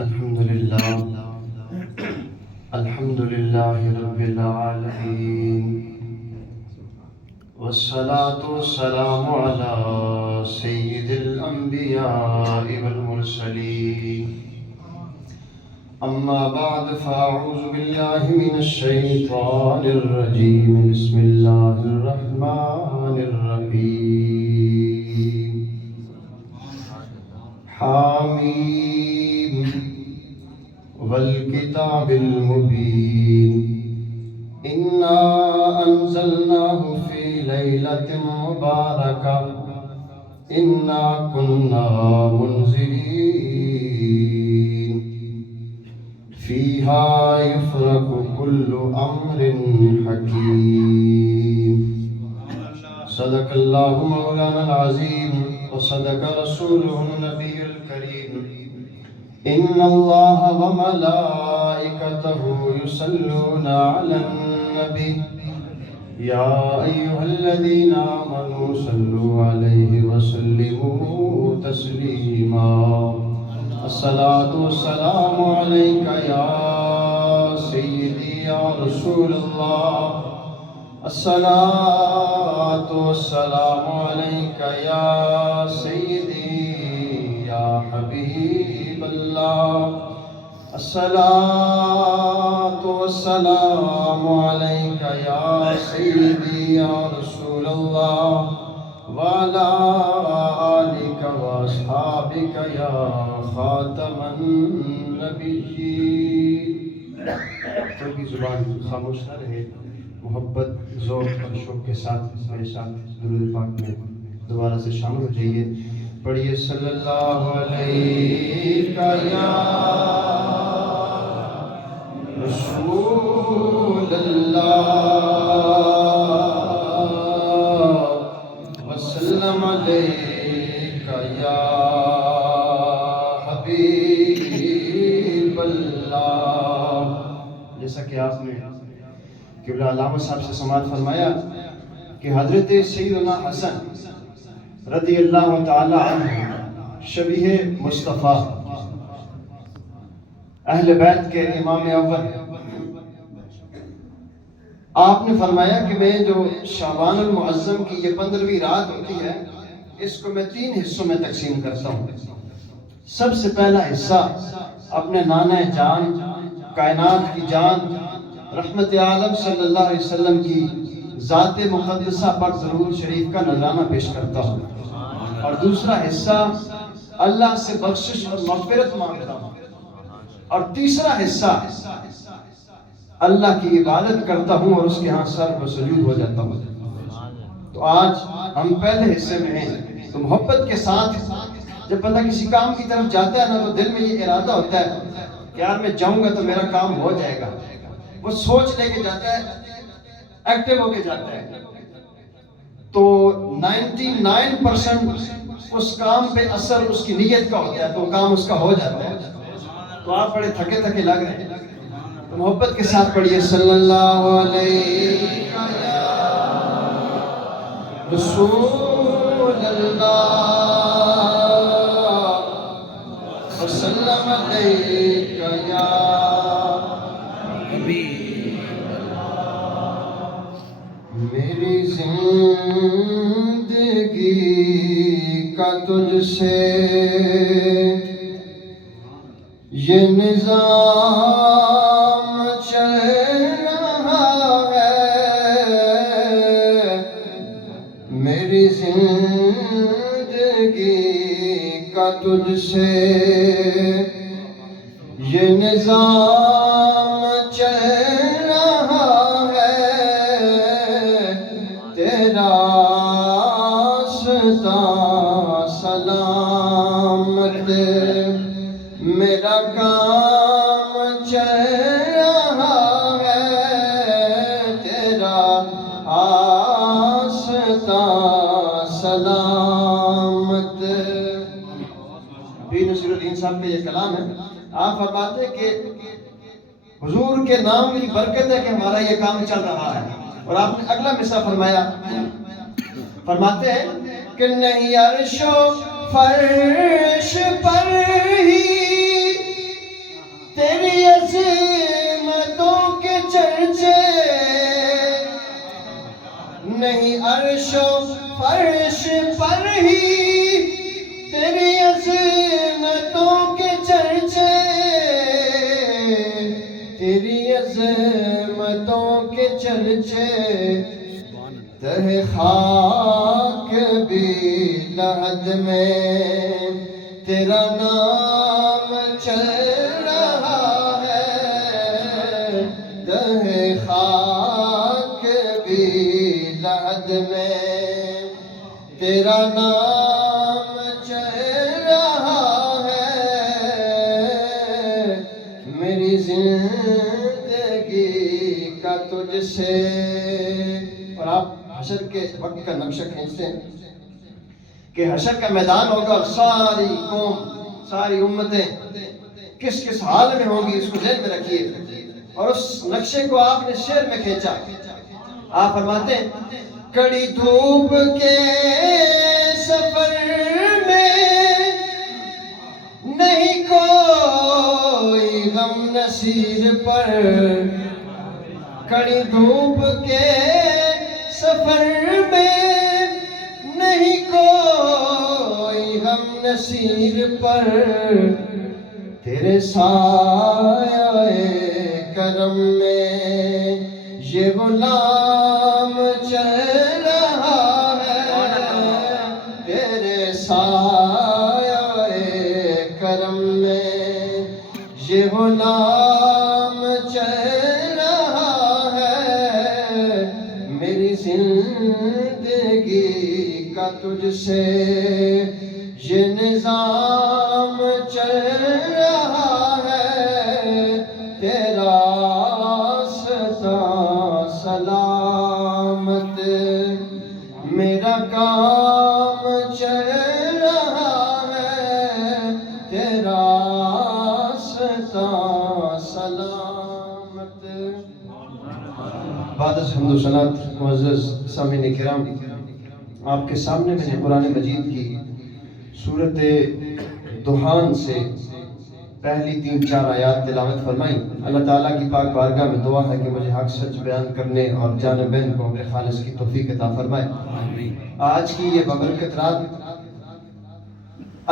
الحمد لله رب العالمين، والصلاة والسلام على سيد الأنبياء والمرسلين. أما بعد، فأعوذ بالله من الشيطان الرجيم. بسم الله الرحمن الرحيم. حاميم والكتاب المبين، إنا أنزلناه في ليلة مباركة إنا كنا منذرين فيها يفرق كل أمر حكيم. صدق الله مولانا العظيم وصدق رسوله النبي الكريم. إن الله وملائكته يصلون على النبي يا أيها الذين آمنوا صلوا عليه وسلموا تسليما. الصلاة والسلام عليك يا سيدي يا رسول الله. الصلاة والسلام عليك يا سيدي يا حبيب الله. الصلاة والسلام عليك يا سيدي يا رسول الله، وعلى آلك وأصحابك يا خاتم النبيين. کیونکہ زبان خاموش نہ رہے، محبت، ذوق اور شوق کے ساتھ میرے ساتھ درود پاک میں دوبارہ سے شامل ہو جائیے. پڑھیے صلی اللہ علیہ یا رسول اللہ وسلم علیہ یا حبیب اللہ. جیسا کہ آپ نے قبلہ علامہ صاحب سے سماعت فرمایا کہ حضرت سیدنا حسن رضی اللہ تعالی عنہ شبیہ مصطفیٰ، اہل بیت کے امام اول، آپ نے فرمایا کہ میں جو شعبان المعظم کی یہ 15ویں رات ہوتی ہے، اس کو میں 3 حصوں میں تقسیم کرتا ہوں. سب سے پہلا حصہ اپنے نانا جان، کائنات کی جان، رحمت عالم صلی اللہ علیہ وسلم کی ذات مقدسہ پر درود شریف کا نذرانہ پیش کرتا ہوں، اور دوسرا حصہ اللہ سے بخشش اور مغفرت مانگتا ہوں، اور تیسرا حصہ اللہ کی عبادت کرتا ہوں اور اس کے ہاں سر بسجود ہو جاتا ہوں. تو آج ہم پہلے حصے میں ہیں، تو محبت کے ساتھ جب بندہ کسی کام کی طرف جاتا ہے نا، تو دل میں یہ ارادہ ہوتا ہے کہ یار میں جاؤں گا تو میرا کام ہو جائے گا. وہ سوچ لے کے جاتا ہے، ایکٹیو ہو کے جاتا ہے، تو 99% اس کام پہ اثر اس کی نیت کا ہوتا ہے، تو کام اس کا ہو جاتا ہے. تو آپ بڑے تھکے تھکے لگ رہے ہیں، تو محبت کے ساتھ پڑھیے صلی اللہ علیہ رسول اللہ وسلم علیہ یا میری زندگی کا تجھ سے یہ نظام چل رہا ہے، میری زندگی کا تجھ سے یہ نظام چل رہا ہے، تیرا راستہ سلامت، میرا کام چل رہا ہے، تیرا راستہ سلامت. پیر نصیر الدین صاحب کا یہ کلام ہے. آپ فرماتے ہیں کہ حضور کے نام کی برکت ہے کہ ہمارا یہ کام چل رہا ہے. اور آپ نے اگلا مصرع فرمایا، فرماتے ہیں کہ نہیں عرش و فرش پر ہی تہ خاک بھی لحد میں تیرا نام چل رہا ہے، تہ خاک بھی لحد میں تیرا نام چل رہا ہے، میری زندگی کا تجھ سے. اور آپ حشر کے وقت کا نقشہ کھینچتے ہیں کہ حشر کا میدان ہوگا اور ساری قوم، ساری امتیں کس کس حال میں ہوں گی، اس کو ذہن میں رکھیے. اور اس نقشے کو آپ نے شعر میں کھینچا. آپ فرماتے ہیں کڑی دھوپ کے سفر میں نہیں کوئی غم نصیر پر، کڑی دھوپ کے سفر میں نہیں کوئی غم نصیر پر، تیرے سایہ کرم میں یہ غلام چل رہا ہے، تیرے سایہ کرم میں یہ غلام چل رہا ہے، میری زندگی کا تجھ سے یہ نظام چل رہا ہے، تیرا راستہ سلامت میرا کام چل رہا ہے، تیرا راستہ سلامت. بعد از حمد و صلات معزز سامعین کرام، آپ کے سامنے میں نے قرآن مجید کی سورت دخان سے پہلی 3-4 آیات تلاوت فرمائی. اللہ تعالیٰ کی پاک بارگاہ میں دعا ہے کہ مجھے حق سچ بیان کرنے اور جانبین کو امر خالص کی توفیق عطا فرمائے. آج کی یہ ببرکت رات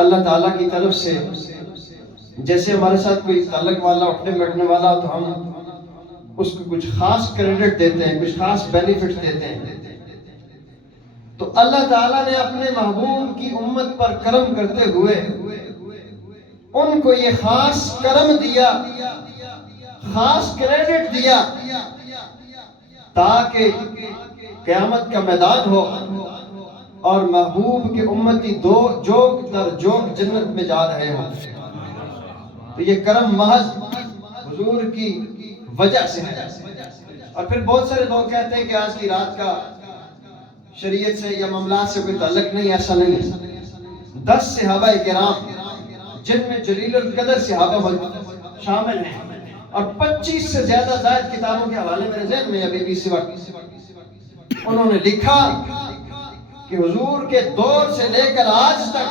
اللہ تعالیٰ کی طرف سے جیسے ہمارے ساتھ کوئی تعلق والا اٹھنے بیٹھنے والا ہو تو ہم اس کو کچھ خاص کریڈٹ دیتے ہیں، کچھ خاص بینیفٹ دیتے ہیں. تو اللہ تعالیٰ نے اپنے محبوب کی امت پر کرم کرتے ہوئے ان کو یہ خاص کرم دیا، خاص کریڈٹ دیا، تاکہ قیامت کا میدان ہو اور محبوب کے امتی دو جوگ در جوگ جنت میں جا رہے ہوں. تو یہ کرم محض حضور کی وجہ سے ہے. اور پھر بہت سارے لوگ کہتے ہیں کہ آج کی رات کا شریعت سے یا معاملات سے کوئی تعلق نہیں. ایسا نہیں ہے. 10 صحابہ کرام جن میں جلیل القدر صحابہ شامل ہیں اور 25 سے زیادہ زائد کتابوں کے حوالے میرے ذہن میں ابھی بھی اس وقت، انہوں نے لکھا کہ حضور کے دور سے لے کر آج تک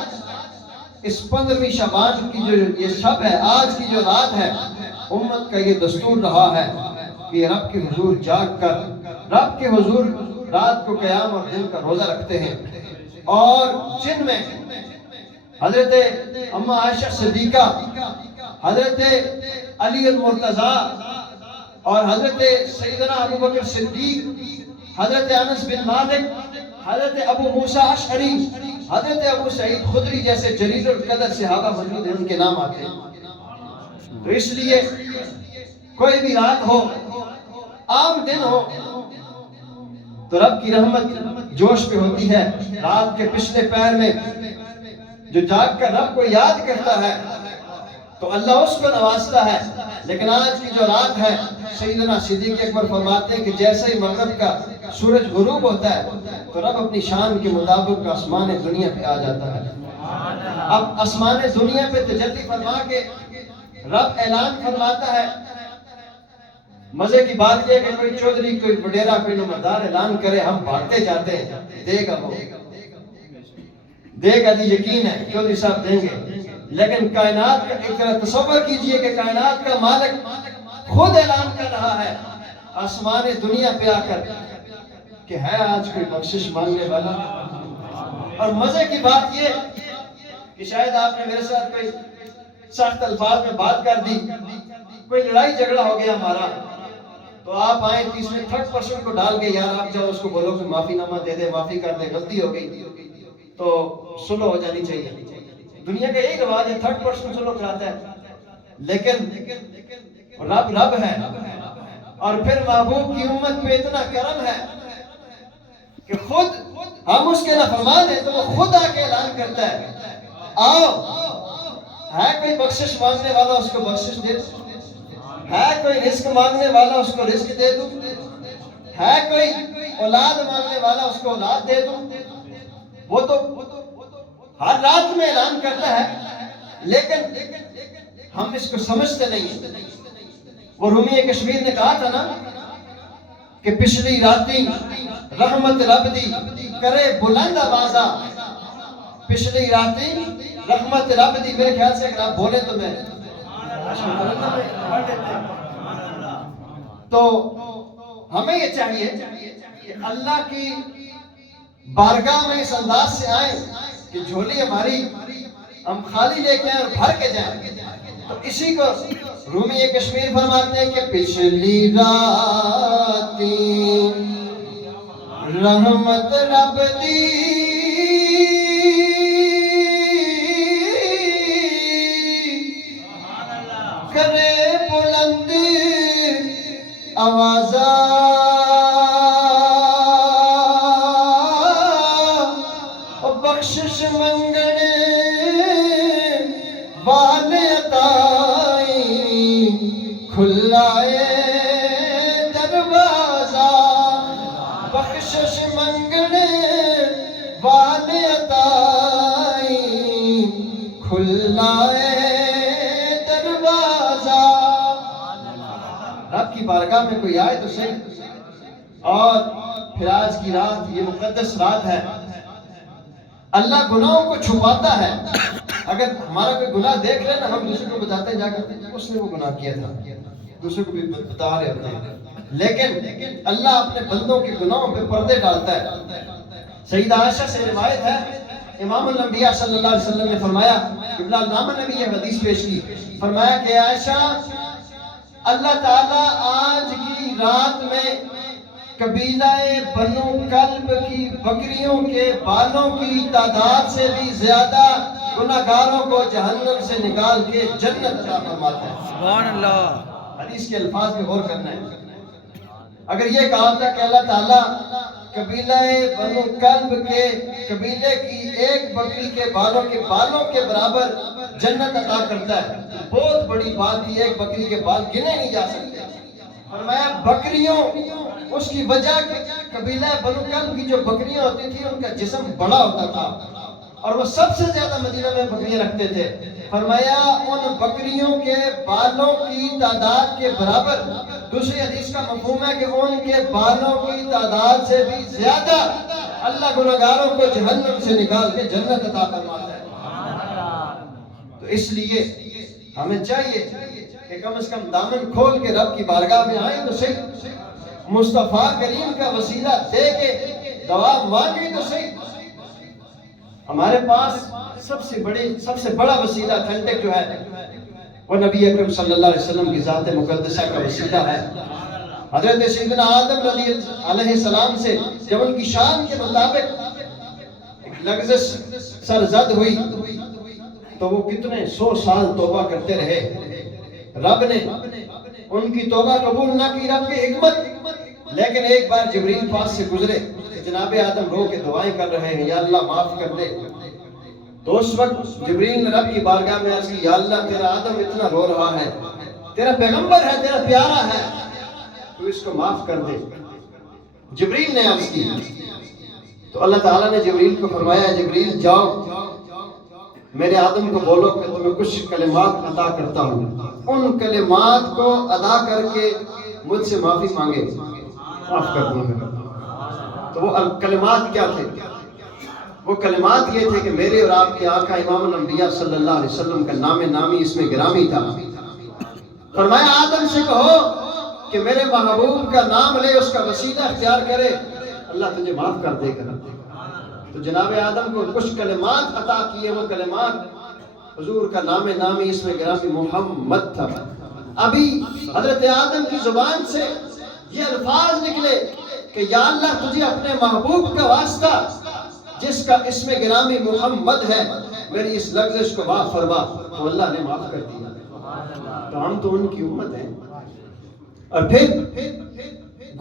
اس 15ویں شعبان کی جو یہ شب ہے، آج کی جو رات ہے، امت کا یہ دستور رہا ہے کہ رب کے حضور جاگ کر رب کے حضور رات کو قیام اور دن کا روزہ رکھتے ہیں. اور جن میں حضرت اماں عائشہ صدیقہ، حضرت علی المرتضیٰ اور حضرت سیدنا ابو بکر صدیق، حضرت انس بن مالک، حضرت ابو موسیٰ اشعری، حضرت ابو سعید خدری جیسے جلیل القدر صحابہ موجود ہیں، ان کے نام آتے ہیں. تو اس لیے کوئی بھی رات ہو، عام دن ہو، تو رب کی رحمت جوش پہ ہوتی ہے. رات کے پچھلے پہر میں جو جاگ کر رب کو یاد کرتا ہے تو اللہ اس کو نوازتا ہے. لیکن آج کی جو رات ہے، سیدنا صدیق اکبر فرماتے ہیں کہ جیسے ہی مغرب کا سورج غروب ہوتا ہے تو رب اپنی شان کے مطابق آسمان دنیا پہ آ جاتا ہے. اب آسمان دنیا پہ تجلی فرما کے رب اعلان فرماتا ہے. مزے کی بات یہ کہ کوئی چودھری، کوئی وڈیرا، کوئی نمبردار اعلان کرے، ہم بھاگتے جاتے ہیں. دے گا وہ، دے گا جی، یقین ہے چودھری صاحب دیں گے. لیکن کائنات کا ایک طرح تصور کیجئے کہ کائنات کا مالک خود اعلان کر رہا ہے آسمان دنیا پہ آ کر کہ ہے آج کوئی بخشش مانگنے والا. اور مزے کی بات یہ کہ شاید آپ نے میرے ساتھ کوئی سخت الفاظ میں بات کر دی، کوئی لڑائی جھگڑا ہو گیا ہمارا، تو آپ آئیں تیسرے تھرڈ پرسن کو ڈال کے یار آپ جاؤ اس کو بولو کہ معافی نامہ دے دے، معافی کر دے، غلطی ہو گئی تو سلو ہو جانی چاہیے. دنیا کا یہی رواج ہے، تھرڈ پرسن سلو کراتا ہے. لیکن رب ہے اور پھر محبوب کی امت پہ اتنا کرم ہے کہ خود ہم اس کے نافرمان ہیں تو وہ خود آ کے اعلان کرتا ہے آؤ، ہے کوئی بخشش مانگنے والا اس کو بخشش دے دوں، ہے کوئی رزق مانگنے والا اس کو رزق دے دوں، ہے کوئی اولاد مانگنے والا اس کو اولاد دے دوں. وہ تو ہر رات میں اعلان کرتا ہے، لیکن ہم اس کو سمجھتے نہیں. وہ رومی کشمیر نے کہا تھا نا کہ پچھلی راتی رحمت رب دی کرے بلند آوازہ، پچھلی راتی رحمت رب دی. میرے خیال سے اگر آپ بولیں تو میں تو ہمیں یہ چاہیے کہ اللہ کی بارگاہ میں اس انداز سے آئیں کہ جھولی ہماری ہم خالی لے کے آئیں اور بھر کے جائیں. تو اسی کو رومی کشمیر فرماتے ہیں کہ پچھلی راتی رحمت رب دی کرے بلند آوازہ، بخشش منگنے والے عطائی کھلائے دروازہ، بخشش منگنے والے عطائی کھلائے دروازہ. رب کی بارگاہ میں کوئی آئے تو صحیح. اور پھر آج کی رات یہ مقدس رات ہے. اللہ گناہوں کو چھپاتا ہے. اگر ہمارا کوئی گناہ دیکھ لے نا، ہم دوسرے کو بتاتے ہیں جا کر اس نے وہ گناہ کیا تھا، دوسرے کو بھی بتا رہے ہوتے ہیں. لیکن اللہ اپنے بندوں کے گناہوں پہ پردے ڈالتا ہے. سیدہ عائشہ سے روایت ہے، امام الانبیاء صلی اللہ علیہ وسلم نے فرمایا، ابن علامہ نے بھی یہ حدیث پیش کی، فرمایا کہ عائشہ اللہ تعالیٰ آج کی رات میں قبیلہ بنو کلب کی بکریوں کے بالوں کی تعداد سے بھی زیادہ گناہگاروں کو جہنم سے نکال کے جنت عطا فرماتا ہے. سبحان اللہ. حدیث کے الفاظ پہ غور کرنا ہے. اگر یہ کہا تھا کہ اللہ تعالیٰ قبیلہ بنو کلب کے قبیلے کی ایک بکری کے بالوں کے برابر جنت عطا کرتا ہے، بہت بڑی بات تھی. ایک بکری کے بال گنے نہیں جا سکتے. فرمایا بکریوں، اس کی وجہ کہ قبیلہ بنو کلب کی جو بکریاں ہوتی تھی ان کا جسم بڑا ہوتا تھا اور وہ سب سے زیادہ مدینہ میں بکریاں رکھتے تھے. فرمایا ان بکریوں کے بالوں کی تعداد کے برابر، دوسری حدیث کا مفہوم ہے کہ ان کے بالوں کی تعداد سے بھی زیادہ اللہ گناہگاروں کو جہنم سے نکال کے جنت عطا فرماتا ہے. تو اس لیے ہمیں چاہیے کہ کم از کم دامن کھول کے رب کی بارگاہ میں آئیں تو صحیح، مصطفیٰ کریم کا وسیلہ دے کے دعا مانگیں تو صحیح. ہمارے پاس سب سے بڑا وسیلہ اتھینٹک جو ہے وہ نبی اکرم صلی اللہ علیہ وسلم کی ذات مقدسہ کا وسیلہ ہے. حضرت سیدنا آدم علیہ السلام سے جب ان کی شان کے مطابق ایک لغزش سرزد ہوئی تو وہ کتنے 100 سال توبہ کرتے رہے. رب نے ان کی توبہ قبول نہ کی، رب کی حکمت. لیکن ایک بار جبریل پاس سے گزرے، جناب آدم رو کے دعائیں کر رہے ہیں، یا اللہ معاف کر دے. تو اس وقت جبریل نے رب کی بارگاہ میں عرض کی، یا اللہ تیرا آدم اتنا رو رہا ہے، تیرا پیغمبر ہے، تیرا پیارا ہے، تو اس کو معاف کر دے. جبریل نے عرض کی تو اللہ تعالیٰ نے جبریل کو فرمایا، جبریل جاؤ میرے آدم کو بولو کہ تمہیں کچھ کلمات عطا کرتا ہوں، ان کلمات کو ادا کر کے مجھ سے معافی مانگے، معاف کر دوں گا. تو وہ کلمات کیا تھے؟ وہ کلمات یہ تھے کہ میرے اور آپ کے آقا امام الانبیاء صلی اللہ علیہ وسلم کا نام نامی اس میں گرامی تھا. فرمایا آدم سے کہو کہ میرے محبوب کا نام لے، اس کا وسیلہ اختیار کرے، اللہ تجھے معاف کر دے گا. تو جناب آدم کو کچھ کلمات عطا کیے، وہ کلمات حضور کا نام نامی اس میں گرامی محمد تھا. ابھی حضرت آدم کی زبان سے یہ الفاظ نکلے کہ یا اللہ تجھے اپنے محبوب کا واسطہ جس کا اسم گرامی محمد ہے میری اس لغزش کو معاف فرما، تو اللہ نے معاف کر دیا۔ تو ہم تو ان کی امت ہیں، اور پھر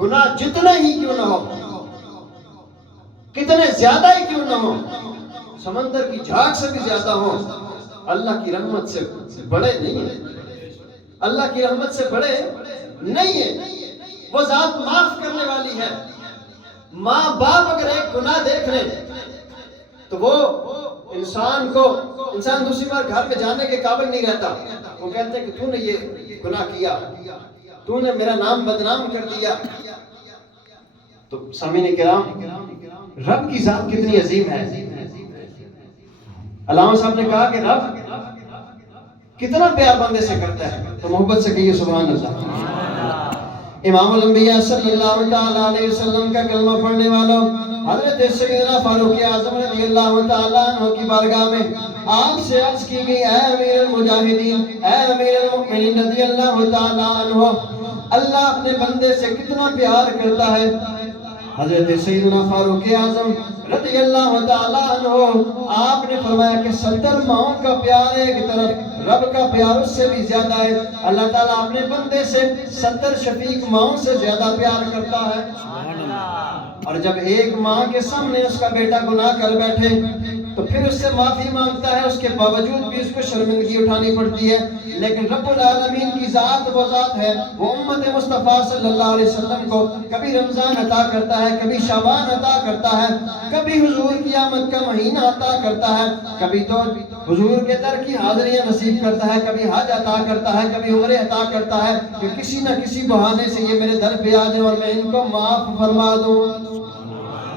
گناہ جتنا ہی کیوں نہ ہو، کتنے زیادہ ہی کیوں نہ ہو، سمندر کی جھاگ سے بھی زیادہ ہو، اللہ کی رحمت سے بڑے نہیں ہیں، اللہ کی رحمت سے بڑے نہیں ہیں۔ وہ ذات معاف کرنے والی ہے۔ ماں باپ اگر ایک گناہ دیکھ لیں تو وہ انسان دوسری بار گھر میں جانے کے قابل نہیں رہتا۔ وہ کہتے ہیں کہ تو نے یہ گناہ کیا، تو نے میرا نام بدنام کر دیا۔ تو سامعین کرام، رب کی ذات کتنی عظیم ہے۔ علامہ صاحب نے کہا کہ رب کتنا پیار بندے سے کرتا ہے، تو محبت سے کہیے سبحان اللہ۔ امام الانبیاء صلی اللہ تعالیٰ علیہ وسلم کا کلمہ پڑھنے والوں حضرت سیدنا فاروق اعظم رضی اللہ تعالیٰ عنہ کی بارگاہ میں آپ سے عرض کی گئی، اے امیر المجاہدین، اے امیر المؤمنین رضی اللہ تعالیٰ عنہ، اللہ اپنے بندے سے کتنا پیار کرتا ہے۔ حضرت سیدنا فاروق اعظم رضی اللہ تعالیٰ عنہ آپ نے فرمایا کہ 70 ماؤں کا پیار ایک طرف، رب کا پیار اس سے بھی زیادہ ہے۔ اللہ تعالیٰ اپنے بندے سے 70 شفیق ماؤں سے زیادہ پیار کرتا ہے۔ اور جب ایک ماں کے سامنے اس کا بیٹا گناہ کر بیٹھے تو پھر اس سے معافی مانگتا ہے، اس کے باوجود بھی اس کو شرمندگی اٹھانی پڑتی ہے، لیکن رب العالمین کی ذات وہ ذات ہے، وہ امت مصطفیٰ صلی اللہ علیہ وسلم کو کبھی رمضان عطا کرتا ہے، کبھی شعبان عطا کرتا ہے، کبھی حضور کی آمد کا مہینہ عطا کرتا ہے، کبھی تو حضور کے در کی حاضریاں نصیب کرتا ہے، کبھی حج عطا کرتا ہے، کبھی عمرے عطا کرتا ہے کہ کسی نہ کسی بہانے سے یہ میرے در پہ آ جائیں اور میں ان کو معاف فرما دوں۔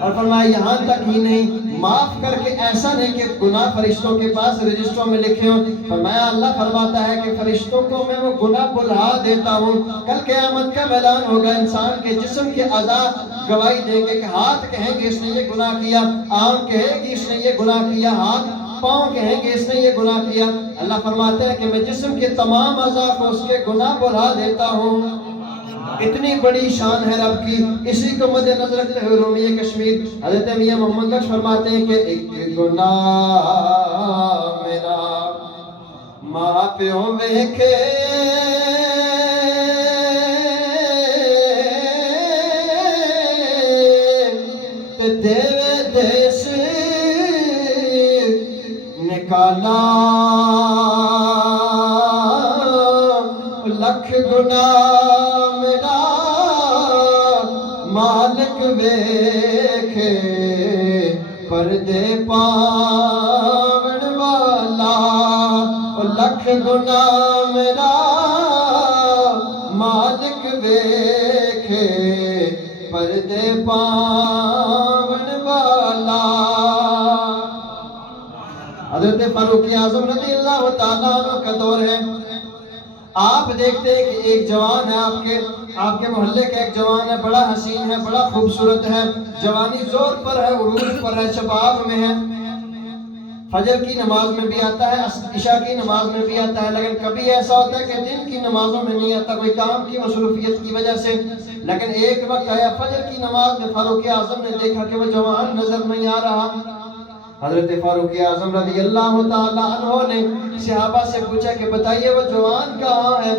اور فرمایا یہاں تک ہی نہیں، معاف کر کے ایسا نہیں کہ گناہ فرشتوں کے پاس رجسٹروں میں لکھے ہوں۔ فرمایا اللہ فرماتا ہے کہ فرشتوں کو میں وہ گناہ بلہا دیتا ہوں، کل قیامت کا میدان ہوگا، انسان کے جسم کے اعضاء گواہی دیں گے کہ ہاتھ کہیں گے اس نے یہ گناہ کیا، آنکھ کہے گی اس نے یہ گناہ کیا، ہاتھ پاؤں کہیں گے اس نے یہ گناہ کیا۔ اللہ فرماتے ہیں کہ میں جسم کے تمام اعضاء کو اس کے گناہ بلہا دیتا ہوں۔ اتنی بڑی شان ہے رب کی، اسی کو مد نظر رکھتے ہوئے رومیہ کشمیر حضرت میاں محمد بخش فرماتے ہیں کہ ایک گناہ میرا ماں پیوں ویکھے تے دیوے دیس نکالا، لکھ گناہ مالک ویکھے پردے پاون والا، لکھ گناہ میرا مالک ویکھے پردے پاون والا۔ حضرت فاروق اعظم رضی اللہ تعالیٰ عنہ کا دور ہے۔ آپ دیکھتے ہیں کہ ایک جوان ہے، آپ کے محلے کا ایک جوان ہے، بڑا حسین ہے، بڑا خوبصورت ہے، جوانی زور پر ہے، عروج پر ہے، شباب میں ہے، فجر کی نماز میں بھی آتا ہے، عشاء کی نماز میں بھی آتا ہے، لیکن کبھی ایسا ہوتا ہے کہ دن کی نمازوں میں نہیں آتا، کوئی کام کی مصروفیت کی وجہ سے۔ لیکن ایک وقت آیا فجر کی نماز میں فاروق اعظم نے دیکھا کہ وہ جوان نظر نہیں آ رہا۔ حضرت فاروق اعظم رضی اللہ تعالیٰ عنہ نے صحابہ سے پوچھا کہ بتائیے وہ جوان کہاں ہے،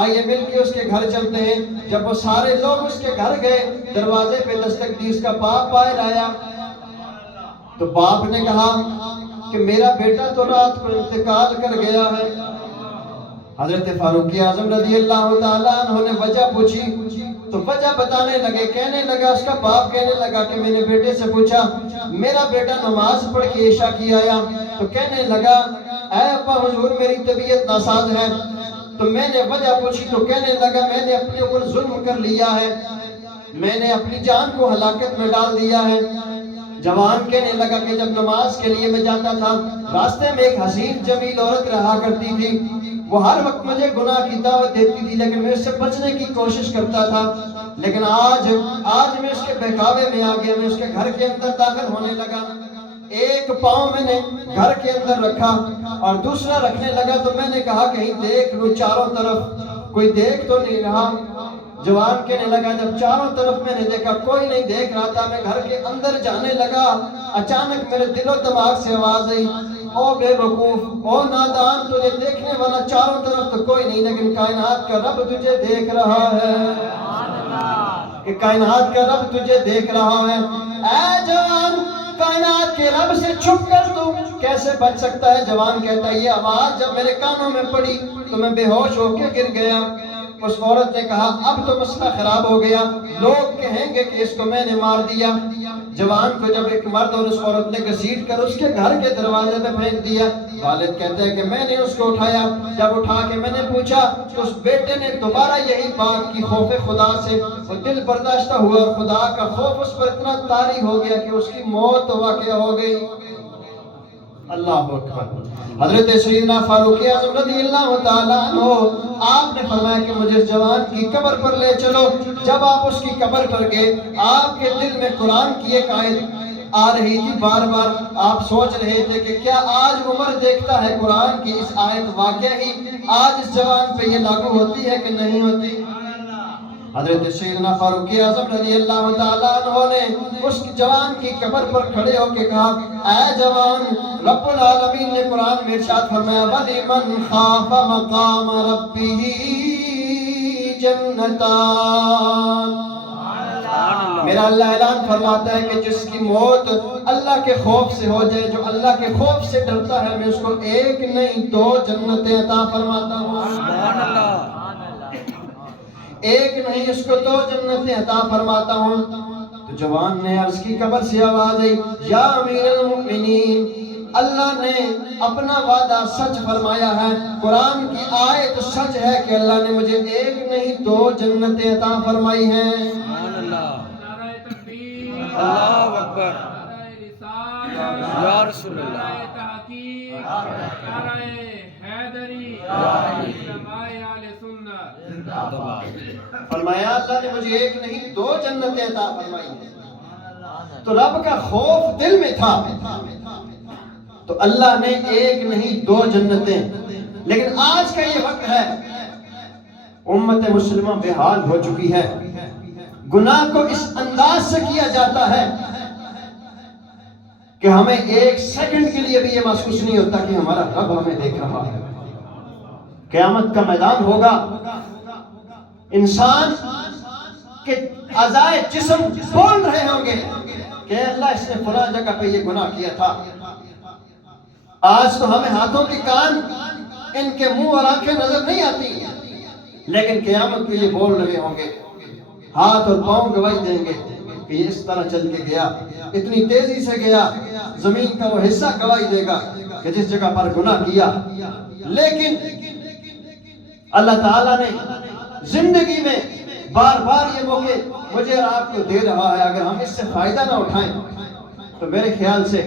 آئیے مل کے اس کے گھر چلتے ہیں۔ جب وہ سارے لوگ اس کے گھر گئے، دروازے پہ دستک دی، اس کا باپ باہر آیا تو باپ نے کہا کہ میرا بیٹا تو رات کو انتقال کر گیا ہے۔ حضرت فاروق اعظم رضی اللہ تعالیٰ عنہ نے وجہ پوچھی تو وجہ بتانے لگے، کہنے لگا، اس کا باپ کہنے لگا کہ میں نے بیٹے سے پوچھا میرا بیٹا نماز پڑھ کے عشاء کی آیا، تو کہنے لگا اے ابا حضور میری طبیعت ناساز ہے۔ تو میں نے وجہ پوچھی تو کہنے لگا میں نے اپنے اوپر ظلم کر لیا ہے، میں نے اپنی جان کو ہلاکت میں ڈال دیا ہے۔ جوان کہنے لگا کہ جب نماز کے لیے میں جاتا تھا، راستے میں ایک حسین جمیل عورت رہا کرتی تھی، وہ ہر وقت مجھے گناہ کی دعوت دیتی تھی، لیکن میں اس سے بچنے کی کوشش کرتا تھا، لیکن آج میں اس کے بہکاوے میں آ گیا، میں اس کے گھر کے اندر داخل ہونے لگا، ایک پاؤں میں نے گھر کے اندر رکھا اور دوسرا رکھنے لگا تو میں نے کہا کہیں دیکھ لوں چاروں طرف، کوئی دیکھ تو نہیں رہا۔ جوان کہنے لگا جب چاروں طرف میں نے دیکھا کوئی نہیں دیکھ رہا تھا، میں گھر کے اندر جانے لگا، اچانک میرے دل و دماغ سے آواز آئی، او بے وقوف، او نادان، تجھے دیکھنے والا چاروں طرف تو کوئی نہیں لیکن کائنات کا رب تجھے دیکھ رہا ہے، کہ کائنات کا رب تجھے دیکھ رہا ہے۔ اے جوان، کائنات کے رب سے چھپ کر تو کیسے بچ سکتا ہے؟ جوان کہتا ہے یہ آواز جب میرے کانوں میں پڑی تو میں بے ہوش ہو کے گر گیا۔ اس عورت نے کہا اب تو مسئلہ خراب ہو گیا، لوگ کہیں گے کہ اس کو میں نے مار دیا۔ جوان کو جب ایک مرد اور اس عورت نے گھسیٹ کر اس کے گھر کے دروازے پہ پھینک دیا، والد کہتے ہیں کہ میں نے اس کو اٹھایا، جب اٹھا کے میں نے پوچھا تو اس بیٹے نے دوبارہ یہی بات کی، خوف خدا سے وہ دل برداشتہ ہوا اور خدا کا خوف اس پر اتنا طاری ہو گیا کہ اس کی موت واقع ہو گئی۔ اللہ اکبر۔ حضرت سیدنا فاروق اعظم رضی اللہ تعالیٰ عنہ آپ نے فرمایا کہ مجھے اس جوان کی قبر پر لے چلو۔ جب آپ اس کی قبر پر گئے، آپ کے دل میں قرآن کی ایک آیت آ رہی تھی، بار بار آپ سوچ رہے تھے کہ کیا آج عمر دیکھتا ہے قرآن کی اس آیت واقعہ ہی آج اس جوان پہ یہ لاگو ہوتی ہے کہ نہیں ہوتی؟ حضرت سیدنا فاروق اعظم رضی اللہ تعالیٰ عنہ نے اس جوان کی قبر پر کھڑے ہو کے کہا اے جوان، رب العالمین نے قرآن میں ارشاد فرمایا وَلِمَنْ خَافَ مَقَامَ رَبِّهِ جَنَّتَانِ۔ میرا اللہ اعلان فرماتا ہے کہ جس کی موت اللہ کے خوف سے ہو جائے، جو اللہ کے خوف سے ڈرتا ہے، میں اس کو ایک نہیں دو جنتیں عطا فرماتا ہوں۔ سبحان اللہ۔ ایک نہیں، اس کو دو جنتیں عطا فرماتا ہوں۔ تو جوان نے عرض کی قبر سے آواز آئی یا امیر المؤمنین، اللہ نے اپنا وعدہ سچ فرمایا ہے، قرآن کی آیت سچ ہے کہ اللہ نے مجھے ایک نہیں دو جنتیں عطا فرمائی ہیں۔ سبحان اللہ، نعرہ تکبیر، اللہ اکبر، یا رسول اللہ، نعرہ تحقیق، نعرہ حیدری، علماء اہل سنت زندہ باد۔ فرمایا اللہ نے مجھے ایک نہیں دو جنتیں عطا فرمائی ہیں۔ تو رب کا خوف دل میں تھا تو اللہ نے ایک نہیں دو جنتیں۔ لیکن آج کا یہ وقت ہے، امت مسلمہ بے حال ہو چکی ہے، گناہ کو اس انداز سے کیا جاتا ہے کہ ہمیں ایک سیکنڈ کے لیے بھی یہ محسوس نہیں ہوتا کہ ہمارا رب ہمیں دیکھ رہا ہے۔ قیامت کا میدان ہوگا، انسان کے اعضائے جسم بول رہے ہوں گے کہ اللہ اس نے فلاں جگہ پہ یہ گناہ کیا تھا۔ آج تو ہمیں ہاتھوں کے کان، ان کے منہ اور آنکھیں نظر نہیں آتی، لیکن قیامت پہ یہ بول رہے ہوں گے، ہاتھ اور پاؤں گواہی دیں گے کہ یہ اس طرح چل کے گیا، اتنی تیزی سے گیا، زمین کا وہ حصہ گواہی دے گا کہ جس جگہ پر گناہ کیا۔ لیکن اللہ تعالیٰ نے زندگی میں بار بار یہ موقع مجھے اور آپ کو دے رہا ہے، اگر ہم اس سے فائدہ نہ اٹھائیں تو میرے خیال سے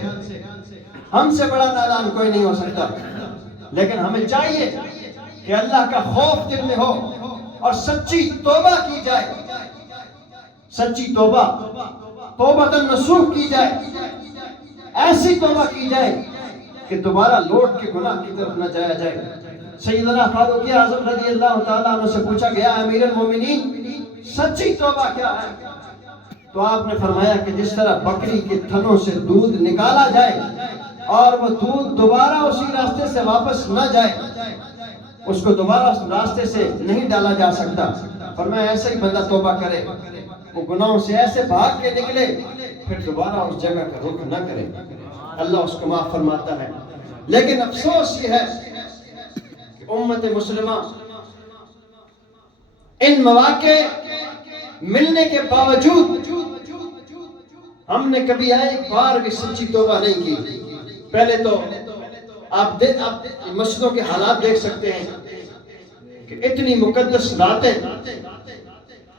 ہم سے بڑا نادان کوئی نہیں ہو سکتا۔ لیکن ہمیں چاہیے کہ اللہ کا خوف دل میں ہو اور سچی توبہ کی جائے، سچی توبہ، توبۃ نصوح کی جائے، ایسی توبہ کی جائے کہ دوبارہ لوٹ کے گناہ کی طرف نہ جایا جائے۔ سیدنا فاروق اعظم رضی اللہ تعالیٰ عنہ سے پوچھا گیا امیر المومنین سچی توبہ کیا ہے؟ تو آپ نے فرمایا کہ جس طرح بکری کے تھنوں سے دودھ نکالا جائے اور وہ دودھ دوبارہ اسی راستے سے واپس نہ جائے، اس کو دوبارہ اس راستے سے نہیں ڈالا جا سکتا، فرمایا ایسے ہی بندہ توبہ کرے، وہ گناہوں سے ایسے بھاگ کے نکلے پھر دوبارہ اس جگہ کا رخ نہ کرے، اللہ اس کو معاف فرماتا ہے۔ لیکن افسوس یہ ہے کہ امت مسلمہ ان مواقع ملنے کے باوجود ہم نے کبھی ایک بار بھی سچی توبہ نہیں کی۔ پہلے تو آپ مسجدوں کے حالات دیکھ سکتے ہیں کہ اتنی مقدس راتیں،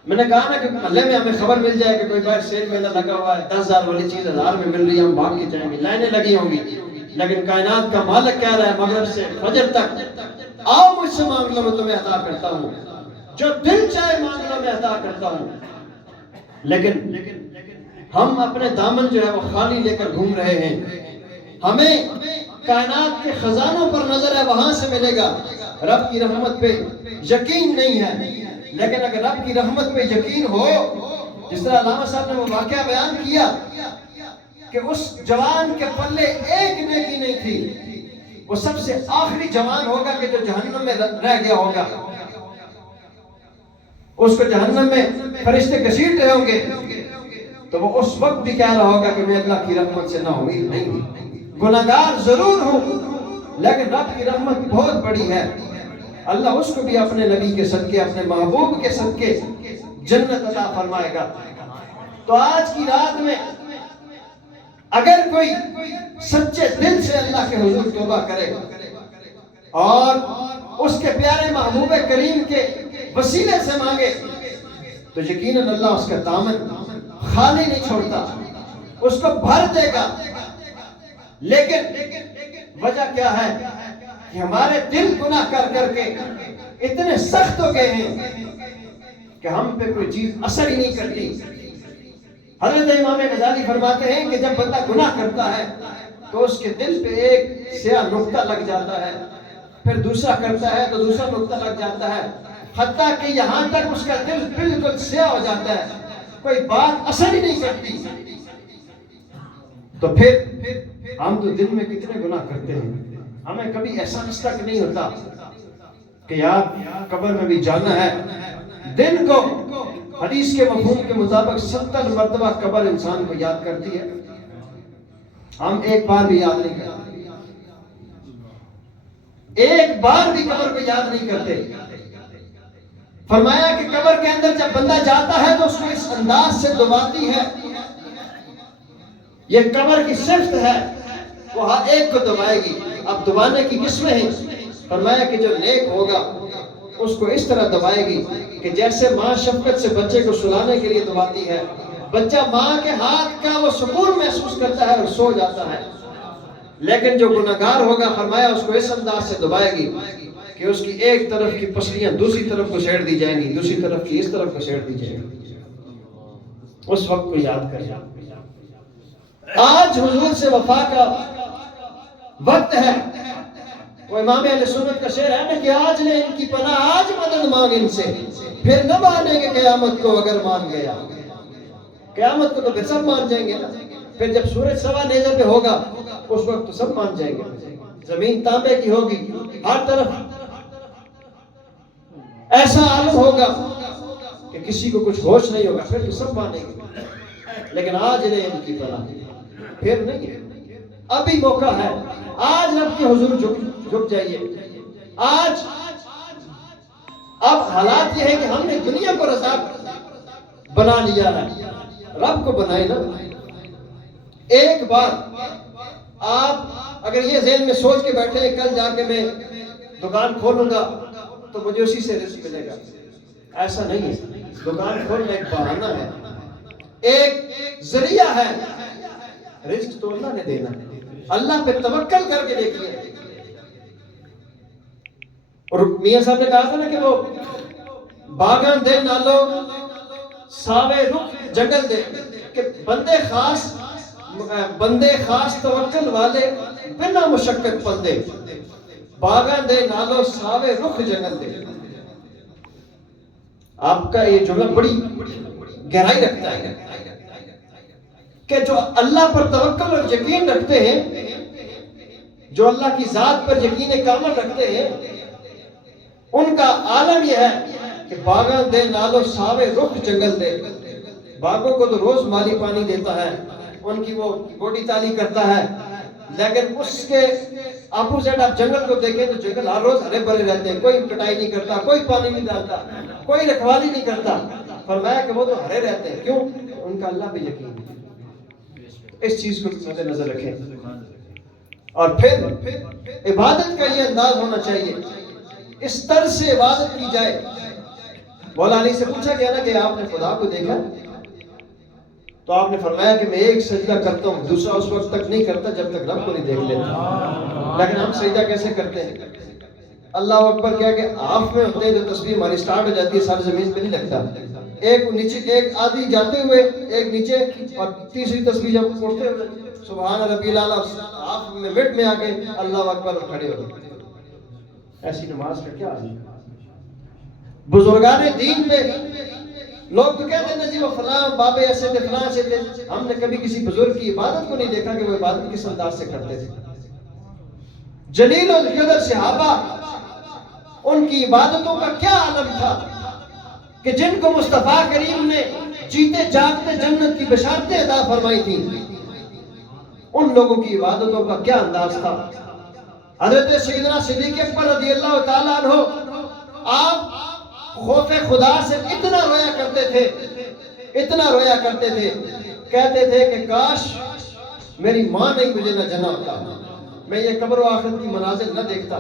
میں نے کہا نا کہ محلے میں ہمیں خبر مل جائے کہ کوئی باہر سیل میں لگا ہوا ہے، 10,000 والی چیز 1000 میں مل رہی ہے، ہم بھاگ کے جائیں گے، لائنیں لگی ہوں گی۔ لیکن کائنات کا مالک کہہ رہا ہے مغرب سے فجر تک آؤ مجھ سے مانگ لو، میں تمہیں عطا کرتا ہوں، جو دل چاہے مانگ لو میں عطا کرتا ہوں۔ لیکن ہم اپنے دامن جو ہے وہ خالی لے کر گھوم رہے ہیں۔ ہمیں کائنات کے خزانوں پر نظر ہے، وہاں سے ملے گا، رب کی رحمت پہ یقین نہیں ہے۔ لیکن اگر رب کی رحمت پہ یقین ہو، جس طرح علامہ صاحب نے وہ واقعہ بیان کیا کہ اس جوان کے پلے ایک نیکی نہیں تھی، وہ سب سے آخری جوان ہوگا کہ جو جہنم میں رہ گیا ہوگا، اس کو جہنم میں فرشتے گھسیٹ رہے ہوں گے، تو وہ اس وقت بھی کہہ رہا ہوگا کہ میں اللہ کی رحمت سے نا امید نہیں، گناہگار ضرور ہوں لیکن رب کی رحمت بہت بڑی ہے، اللہ اس کو بھی اپنے نبی کے صدقے، اپنے محبوب کے صدقے جنت عطا فرمائے گا۔ تو آج کی رات میں اگر کوئی سچے دل سے اللہ کے حضور توبہ کرے اور اس کے پیارے محبوب کریم کے وسیلے سے مانگے، تو یقیناً اللہ اس کا دامن خالی نہیں چھوڑتا، اس کو بھر دے گا۔ لیکن وجہ کیا ہے کہ ہمارے دل گناہ کر کر کے اتنے سخت ہو گئے ہیں کہ ہم پہ کوئی چیز اثر ہی نہیں کرتی۔ حضرت امام غزالی فرماتے ہیں کہ جب بندہ گناہ کرتا ہے تو اس کے دل پہ ایک سیاہ نقطہ لگ جاتا ہے، پھر دوسرا کرتا ہے تو دوسرا نقطہ لگ جاتا ہے، حتیٰ کہ یہاں تک اس کا دل بالکل سیاہ ہو جاتا ہے، کوئی بات اثر ہی نہیں کرتی۔ تو پھر ہم تو دن میں کتنے گناہ کرتے ہیں، ہمیں کبھی احساس تک نہیں ہوتا کہ یار قبر میں بھی جانا ہے۔ دن کو حدیث کے مفہوم کے مطابق 70 مرتبہ قبر انسان کو یاد کرتی ہے، ہم ایک بار بھی یاد نہیں کرتے، ایک بار بھی قبر کو یاد نہیں کرتے۔ فرمایا کہ قبر کے اندر جب بندہ جاتا ہے تو اس کو اس انداز سے دباتی ہے، یہ قبر کی صفت ہے، وہ ہر ایک کو دبائے گی۔ اب دبانے کی قسمیں ہیں، فرمایا کہ جو نیک ہوگا اس کو اس طرح دبائے گی کہ جیسے ماں شفقت سے بچے کو سلانے کے لیے دباتی ہے، بچہ ماں کے ہاتھ کا وہ سکون محسوس کرتا ہے اور سو جاتا ہے۔ لیکن جو گناہگار ہوگا، فرمایا اس کو اس انداز سے دبائے گی کہ اس کی ایک طرف کی پسلیاں دوسری طرف گھسیٹ دی جائیں گی، دوسری طرف کی اس طرف گھسیٹ دی جائیں گی۔ اس وقت کو یاد کریں۔ آج حضور سے وفا کا وقت ہے، وہ امام اہل سنت کا شعر ہے نا کہ آج لے ان کی پناہ، آج مدد مانگ ان سے، پھر نہ مانیں گے قیامت کو اگر مان گیا۔ قیامت کو تو پھر سب مان جائیں گے نا، پھر جب سورج سوا نیزے پہ ہوگا اس وقت تو سب مان جائیں گے، زمین تانبے کی ہوگی، ہر طرف ایسا عالم ہوگا کہ کسی کو کچھ ہوش نہیں ہوگا، پھر تو سب مانیں گے۔ لیکن آج لے ان کی پناہ، پھر نہیں ہے، ابھی موقع ہے، آج رب کے حضور جھک جائیے۔ آج اب حالات یہ ہے کہ ہم نے دنیا کو رضا بنا لیا ہے، رب کو بنائے نا۔ ایک بار آپ اگر یہ ذہن میں سوچ کے بیٹھے ہیں کل جا کے میں دکان کھولوں گا تو مجھے اسی سے رزق ملے گا، ایسا نہیں ہے۔ دکان کھولنا ایک بہانہ ہے، ایک ذریعہ ہے، رزق تو اللہ نے دینا ہے۔ اللہ پہ توکل کر کے دیکھیے۔ اور میاں صاحب نے کہا تھا نا کہ وہ باغان دے نالو ساوے رخ جنگل دے، کہ بندے خاص توکل والے بنا مشقت پندے، باغان دے نالو ساوے رخ جنگل دے۔ آپ کا یہ جملہ بڑی گہرائی رکھتا ہے کہ جو اللہ پر توکل اور یقین رکھتے ہیں، جو اللہ کی ذات پر یقین کامل رکھتے ہیں، ان کا عالم یہ ہے کہ باغان دے نالو ساوے رخ جنگل دے۔ باغوں کو تو روز مالی پانی دیتا ہے، ان کی وہ گوڈی تالی کرتا ہے، لیکن اس کے اپوزٹ آپ جنگل کو دیکھیں تو جنگل ہر روز ہرے بھرے رہتے ہیں، کوئی کٹائی نہیں کرتا، کوئی پانی نہیں ڈالتا، کوئی رکھوالی نہیں کرتا۔ فرمایا کہ وہ تو ہرے رہتے ہیں، کیوں؟ ان کا اللہ پہ یقین ہے۔ اس چیز کو مد نظر رکھیں۔ اور پھر عبادت کا یہ انداز ہونا چاہیے، اس طرز سے عبادت کی جائے۔ مولا علی سے پوچھا گیا نا کہ آپ نے خدا کو دیکھا؟ تو آپ نے فرمایا کہ میں ایک سجدہ کرتا ہوں، دوسرا اس وقت تک نہیں کرتا جب تک رب کو نہیں دیکھ لیتا۔ لیکن ہم سجدہ کیسے کرتے ہیں؟ اللہ اکبر کیا کہ آف میں ہوتے ہیں تو تسبیح ہماری سٹارٹ ہو جاتی ہے، ساری زمین پہ نہیں لگتا، ایک نیچے، ایک آدھی جاتے ہوئے، ایک نیچے، اور تیسری تسبیح جب اٹھتے ہوئے سبحان ربی الاعلیٰ، آف میں مڈ میں آ کے اللہ اکبر کھڑے ہو گئے۔ ایسی نماز کا کیا حال ہے؟ بزرگان دین پہ لوگ تو کہتے ہیں نا جی وہ فلاں بابے ایسے تھے، فلاں ایسے تھے. ہم نے کبھی کسی بزرگ کی عبادت کو نہیں دیکھا کہ وہ عبادت کس انداز سے کرتے تھے. جلیل القدر صحابہ، ان کی عبادتوں کا کیا عالم تھا کہ جن کو مصطفیٰ کریم نے جیتے جاگتے جنت کی بشارتیں عطا فرمائی تھی، ان لوگوں کی عبادتوں کا کیا انداز تھا. حضرت سیدنا صدیق اکبر رضی اللہ تعالیٰ عنہ، آپ خوف خدا سے اتنا رویا کرتے تھے، اتنا رویا کرتے تھے، کہتے تھے کہ کاش میری ماں نہیں مجھے نہ جنا ہوتا، میں یہ قبر و آخرت کی مناظر نہ دیکھتا.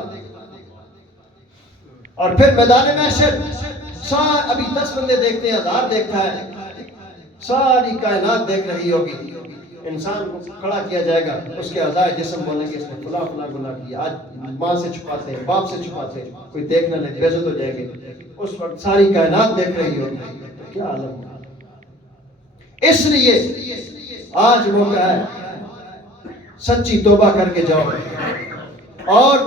اور پھر میدان محشر ابھی 10 بندے دیکھتے ہیں، 1000 دیکھتا ہے، ساری کائنات دیکھ رہی ہوگی. انسان کو کھڑا کیا جائے گا، اس کے اعضاء جسم بولیں گے اس نے فلاں فلاں گناہ کیا. آج ماں سے چھپاتے ہیں، باپ سے چھپاتے ہیں، کوئی دیکھ نہ لے، بے عزت ہو جائے گے. اس وقت ساری کائنات دیکھ رہی ہوگی. کیا عالم ہوگا. اس لیے آج موقع ہے، سچی توبہ کر کے جاؤ اور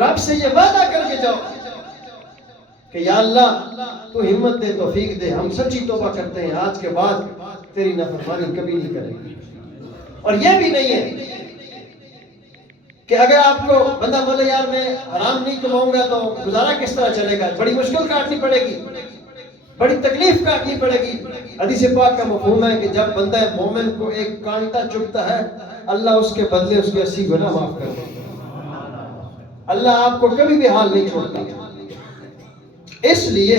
رب سے یہ وعدہ کر کے جاؤ کہ یا اللہ تو ہمت دے، توفیق دے، ہم سچی توبہ کرتے ہیں، آج کے بعد تیری نافرمانی کبھی نہیں کریں گے. اور یہ بھی نہیں ہے کہ اگر آپ کو بندہ بولے یار میں حرام نہیں کماؤں گا تو گزارا کس طرح چلے گا، بڑی مشکل کاٹنی پڑے گی، بڑی تکلیف کاٹنی پڑے گی. حدیث پاک کا مفہوم ہے کہ جب بندہ مومن کو ایک کانٹا چبھتا ہے، اللہ اس کے بدلے اس کے 80 گناہ معاف کر دیتا ہے. اللہ آپ کو کبھی بھی حال نہیں چھوڑتا. اس لیے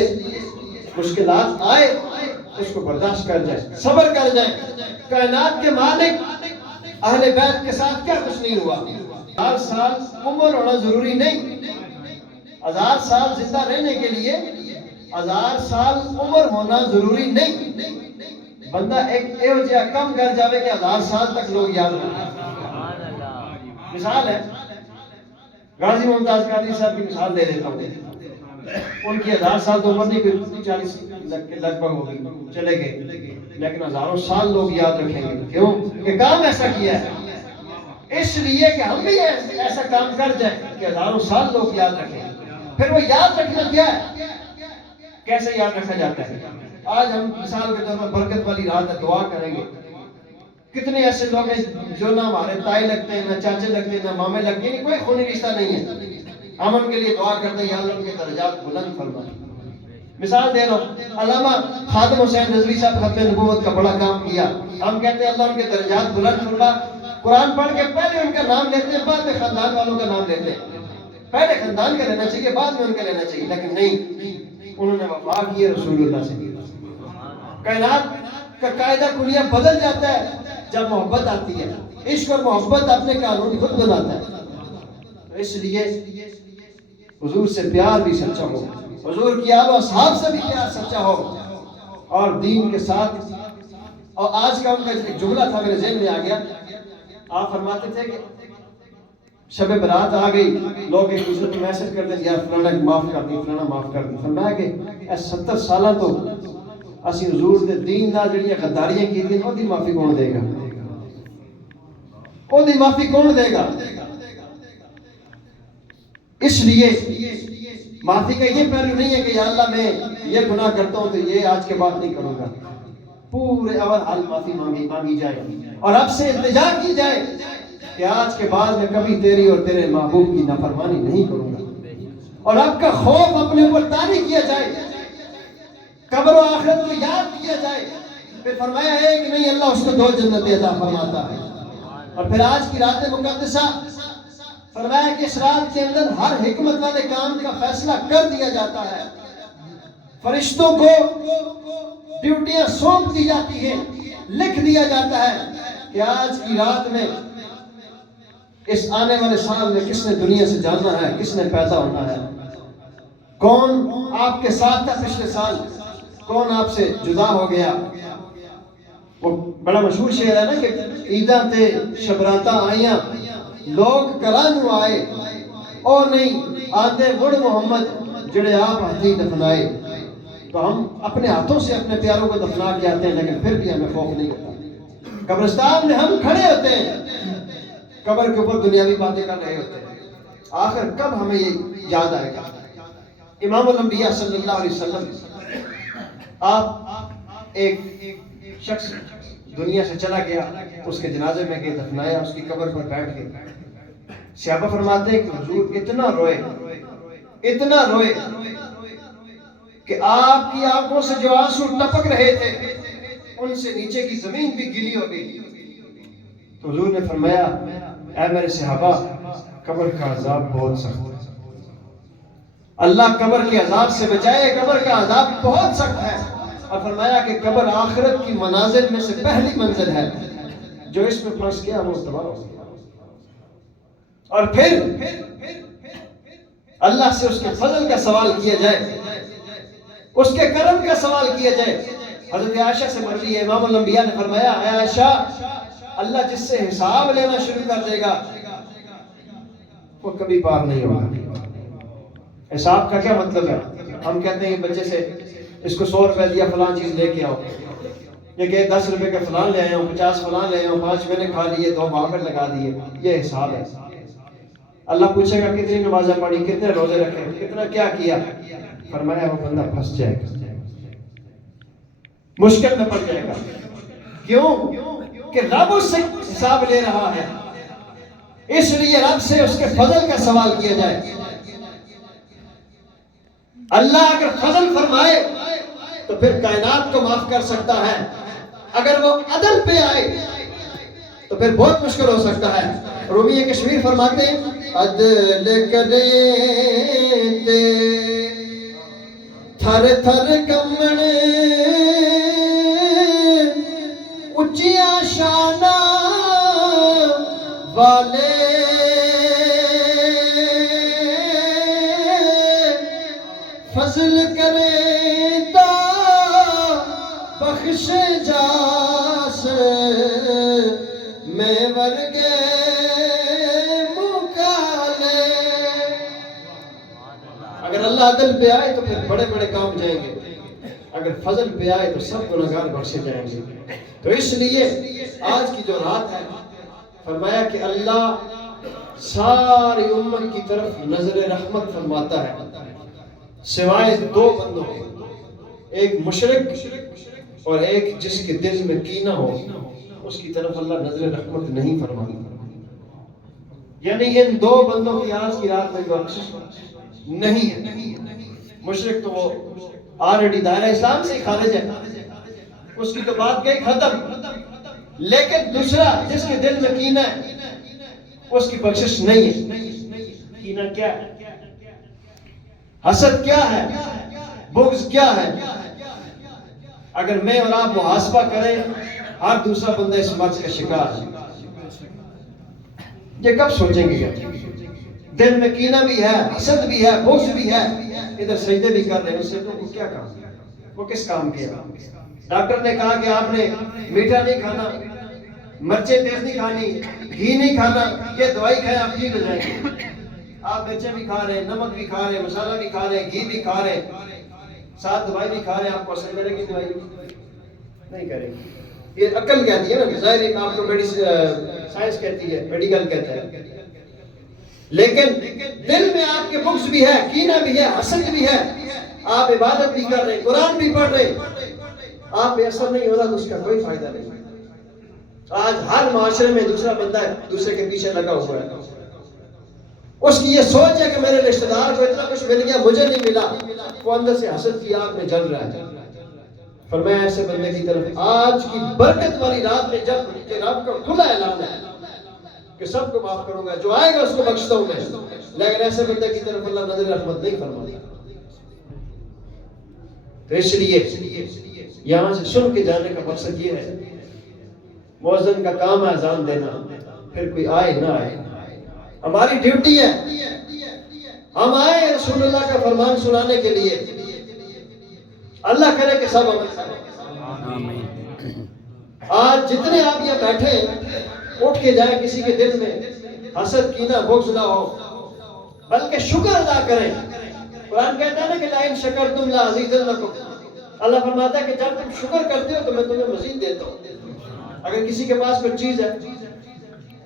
مشکلات آئے اس کو برداشت کر جائے، صبر کر جائے. کائنات کے مالک اہل بیت کے ساتھ کیا کچھ نہیں ہوا. 1000 سال عمر ہونا ضروری نہیں. 1000 سال زندہ رہنے کے لیے 1000 سال عمر ہونا ضروری نہیں. بندہ ایک ایو جہا کم کر جاوے کہ 1000 سال تک لوگ یاد رکھیں. مثال ہے غازی ممتاز قادری صاحب کی مثال دے دیتا ہوں. ان کی 1000 سال تو عمر نہیں، پھر 40 لگ بھگ ہوگی، چلے گئے، لیکن ہزاروں سال لوگ یاد رکھیں گے. کیوں؟ کہ کام ایسا کیا ہے. اس لیے کہ ہم بھی ایسا کام کر جائیں کہ ہزاروں سال لوگ یاد رکھیں. پھر وہ یاد رکھنا کیا ہے، کیسے یاد رکھا جاتا ہے. آج ہم مثال کے طور پر برکت والی رات ہے، دعا کریں گے. کتنے ایسے لوگ ہیں جو نہ ہمارے تائی لگتے ہیں، نہ چاچے لگتے ہیں، نہ مامے لگتے ہیں، کوئی خونی رشتہ نہیں ہے. ہم ان کے لیے دعا کرتے ہیں یا اللہ ان کے درجات بلند فرما. مثال دے رہا ہوں، علامہ خادم حسین رضوی صاحب ختم نبوت کا بڑا کام کیا. ہم کہتے ہیں اللہ ان کے درجات بلند فرما. قرآن پڑھ کے پہلے ان کا نام لیتے ہیں، بعد میں خاندان والوں کا نام لیتے ہیں. پہلے خاندان کا لینا چاہیے، بعد میں ان کا لینا چاہیے. لیکن نہیں، انہوں نے وفا کی ہے رسول اللہ سے. کائنات کا قاعدہ کلیہ بدل جاتا ہے جب محبت آتی ہے. عشق اور محبت اپنے قانون خود بناتا ہے. اس لیے حضور سے پیار بھی سچا ہو، حضور کی آل و اصحاب سے بھی پیار سچا ہو، اور دین کے ساتھ. اور آج کا ان کا ایک جملہ تھا میرے ذہن میں آ گیا. آپ فرماتے تھے کہ شب برات آ گئی، لوگ ایک دوسرے کو میسج کرتے ہیں یار فلانا معاف کر دی، فلانا معاف کر دی. فرمایا کہ 70 سالہ تو اسی حضور دے دین نال جڑیاں غداریاں کیتیاں اودی معافی کون دے گا، اودی معافی کون دے گا. اس لیے معافی کا یہ پہلو نہیں ہے کہ یا اللہ میں یہ گناہ کرتا ہوں تو یہ آج کے بعد نہیں کروں گا. پورے اول حال معافی مانگی جائے اور اب سے التجا کی جائے کہ آج کے بعد میں کبھی تیری اور تیرے محبوب کی نافرمانی نہیں کروں گا. اور اب کا خوف اپنے اوپر طاری کیا جائے، قبر و آخرت کو یاد کیا جائے. پھر فرمایا ہے کہ نہیں اللہ اس کو 2 جنتیں عطا فرماتا ہے. اور پھر آج کی رات مقدسہ فرمایا کہ اس رات کے اندر ہر حکمت والے کام کا فیصلہ کر دیا جاتا ہے. فرشتوں کو ڈیوٹیاں سونپ دی جاتی ہیں، لکھ دیا جاتا ہے کہ آج کی رات میں اس آنے والے سال میں کس نے دنیا سے جانا ہے، کس نے پیدا ہونا ہے، کون آپ کے ساتھ تھا پچھلے سال، کون آپ سے جدا ہو گیا. وہ بڑا مشہور شعر ہے نا کہ عیداں تے شبراتاں آئیاں لوگ کرانو آئے، او نہیں آدھے مڑ محمد جڑے آپ ہاتھی دفنائے. تو ہم اپنے ہاتھوں سے اپنے پیاروں کو دفنا کے آتے ہیں، لیکن پھر بھی ہمیں خوف نہیں ہوتا. قبرستان میں ہم کھڑے ہوتے ہیں، قبر کے اوپر دنیاوی باتیں کر رہے ہوتے ہیں. آخر کب ہمیں یہ یاد آئے گا امام الانبیاء صلی اللہ علیہ وسلم، آپ ایک شخص دنیا سے چلا گیا، اس کے جنازے میں گئے، دفنایا، اس کی قبر پر بیٹھ گئے۔ صحابہ فرماتے ہیں کہ حضور اتنا روئے کہ آپ کی آنکھوں سے جو آنسو ٹپک رہے تھے ان سے نیچے کی زمین بھی گیلی ہو گئی۔ تو حضور نے فرمایا اے میرے صحابہ، قبر کا عذاب بہت سخت ہے، اللہ قبر کے عذاب سے بچائے، قبر کا عذاب بہت سخت ہے۔ اور فرمایا کہ قبر آخرت کی منازل میں سے پہلی منزل ہے، جو اس میں پھنس گیا وہ تباہ ہو گیا۔ اور پھر اللہ سے اس کے فضل کا سوال کیا جائے، اس کے کرم کا سوال کیا جائے۔ حضرت عائشہ سے مروی ہے، امام الانبیاء نے فرمایا اے عائشہ، اللہ جس سے حساب لینا شروع کر دے گا وہ کبھی پار نہیں ہوگا۔ حساب کا کیا مطلب ہے؟ ہم کہتے ہیں بچے سے اس کو 100 روپے دیا فلان چیز لے کے آؤ، یہ کہ 10 روپے کا فلان لے آیا ہوں، 50 فلان لے آیا ہوں، 5 میں نے کھا لیے، 2 بھاگر لگا دیے، یہ حساب ہے۔ اللہ پوچھے گا کتنی نمازیں پڑھی، کتنے روزے رکھے، کتنا کیا کیا؟ فرمایا وہ بندہ پھنس جائے گا، مشکل میں پڑ جائے گا۔ کیوں کہ رب اس سے حساب لے رہا ہے، اس لیے رب سے اس کے فضل کا سوال کیا جائے۔ اللہ اگر فضل فرمائے تو پھر کائنات کو معاف کر سکتا ہے، اگر وہ عدل پہ آئے تو پھر بہت مشکل ہو سکتا ہے۔ رومی کشمیر فرماتے ہیں عدل کرے تے تھر تھر کمنے اچیا شانہ والے فضل کرے تا بخش جاس میں ورگے مکالے۔ اگر اللہ عدل پہ آئے تو پھر بڑے بڑے کام جائیں گے، اگر فضل پہ آئے تو سب گناہگار بخشے جائیں گے۔ تو اس لیے آج کی جو رات ہے، فرمایا کہ اللہ ساری امت کی طرف نظر رحمت فرماتا ہے، سوائے 2 بندوں کے، ایک مشرک اور ایک جس کے دل میں کینہ ہو، اس کی طرف اللہ نظر رحمت نہیں فرماتا۔ یعنی ان 2 بندوں کی آج کی رات میں بخشش نہیں ہے۔ مشرک تو وہ آلریڈی دائرہ اسلام سے ہی خارج ہے، اس کی تو بات گئی ختم۔ لیکن دوسرا جس کے دل میں کینہ ہے، اس کی بخشش نہیں ہے۔ کینہ کیا ہے؟ حسد کیا ہے؟ بغض کیا ہے؟ اگر میں اور آپ محاسبہ کریں، ہر دوسرا بندہ اس مرض کا شکار ہے۔ یہ کب سوچیں گے؟ دل میں کینہ بھی ہے، حسد بھی ہے، بغض بھی ہے، ادھر سجدے بھی کر رہے ہیں، اس سے تو کیا کام؟ وہ کس کام کیا؟ ڈاکٹر نے کہا کہ آپ نے میٹھا نہیں کھانا، مرچیں تیز نہیں کھانی، گھی نہیں کھانا، یہ دوائی کھائیں آپ ٹھیک ہو جائیں گے۔ آپ مرچیں بھی کھا رہے ہیں، نمک بھی کھا رہے ہیں، مسالہ بھی کھا رہے ہیں، گھی بھی کھا رہے ہیں، ساتھ دوائی بھی کھا رہے ہیں، آپ کو اثر کرے گی دوائی؟ نہیں کرے گی۔ یہ عقل کہتی ہے نا، ظاہر آپ کو سائنس کہتی ہے، میڈیکل کہتا ہے۔ لیکن دل میں آپ کے بغض بھی ہے، کینہ بھی ہے، حسد بھی ہے، آپ عبادت بھی کر رہے ہیں، قرآن بھی پڑھ رہے ہیں، آپ پہ اثر نہیں ہوتا تو اس کا کوئی فائدہ نہیں۔ آج ہر معاشرے میں دوسرا بندہ دوسرے کے پیچھے لگا ہوا ہے، اس کی یہ سوچ ہے کہ میرے رشتہ دار کو اتنا کچھ مل گیا، مجھے نہیں ملا، وہ اندر سے حسد کی آگ میں جل رہا ہے۔ فرمایا ایسے بندے کی طرف آج کی برکت والی رات میں جب کہ رب کا کھلا اعلان ہے کہ سب کو معاف کروں گا، جو آئے گا اس کو بخشتا ہوں میں، لیکن ایسے بندے کی طرف اللہ نظر رحمت نہیں فرماتا۔ تو اس لیے یہاں سے سن کے جانے کا مقصد یہ ہے، مؤذن کا کام ہے اذان دینا، پھر کوئی آئے نہ آئے، ہماری ڈیوٹی ہے، ہم آئے رسول اللہ کا فرمان سنانے کے لیے۔ اللہ کرے کہ سب عمل کریں۔ آج جتنے آپ یہاں بیٹھے اٹھ کے جائیں، کسی کے دل میں حسد کینہ بغض نہ ہو، بلکہ شکر ادا کریں۔ قرآن کہتا ہے نا کہ لَئِن شَكَرْتُمْ لَأَزِيدَنَّكُمْ، اللہ فرماتا ہے کہ جب تم شکر کرتے ہو تو میں تمہیں مزید دیتا ہوں۔ اگر کسی کے پاس کوئی چیز ہے،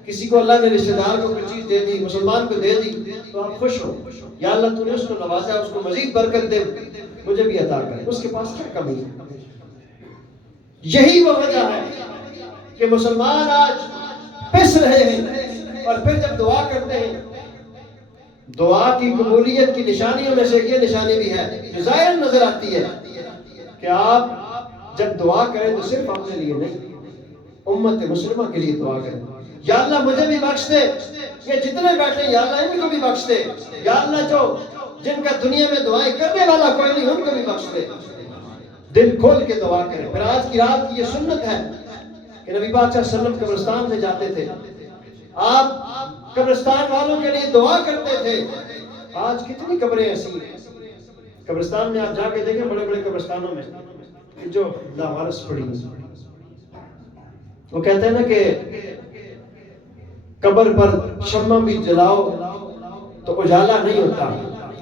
کسی کو اللہ نے رشتہ دار کو کوئی چیز دے دی، مسلمان کو دے دی، تو آپ خوش ہو، یا اللہ تو نے اس کو نوازا، اس کو مزید برکت دے، مجھے بھی عطا کرے، اس کے پاس کیا کمی ہے؟ یہی وہ وجہ ہے کہ مسلمان آج پس رہے ہیں، اور پھر جب دعا کرتے ہیں، دعا کی قبولیت کی نشانیوں میں سے یہ نشانی بھی ہے جو ظاہر نظر آتی ہے کہ آپ جب دعا کریں تو صرف اپنے لیے نہیں، امت مسلمہ کے لیے دعا کریں. یا اللہ مجھے بھی بخش دے، یہ جتنے بیٹھے یا اللہ ان کو بھی بخش دے، یا اللہ جو جن کا دنیا میں دعائیں کرنے والا کوئی نہیں ان کو بھی بخش دے. دل کھول کے دعا کریں. پھر آج کی رات کی یہ سنت ہے کہ نبی پاک صلی اللہ علیہ وسلم قبرستان میں جاتے تھے، آپ قبرستان والوں کے لیے دعا کرتے تھے. آج کتنی قبریں ایسی ہیں قبرستان میں، آپ جا کے دیکھیں بڑے بڑے قبرستانوں میں جو لاوارث پڑی ہیں. وہ کہتے ہیں نا کہ قبر پر شمع بھی جلاؤ تو اجالا نہیں ہوتا،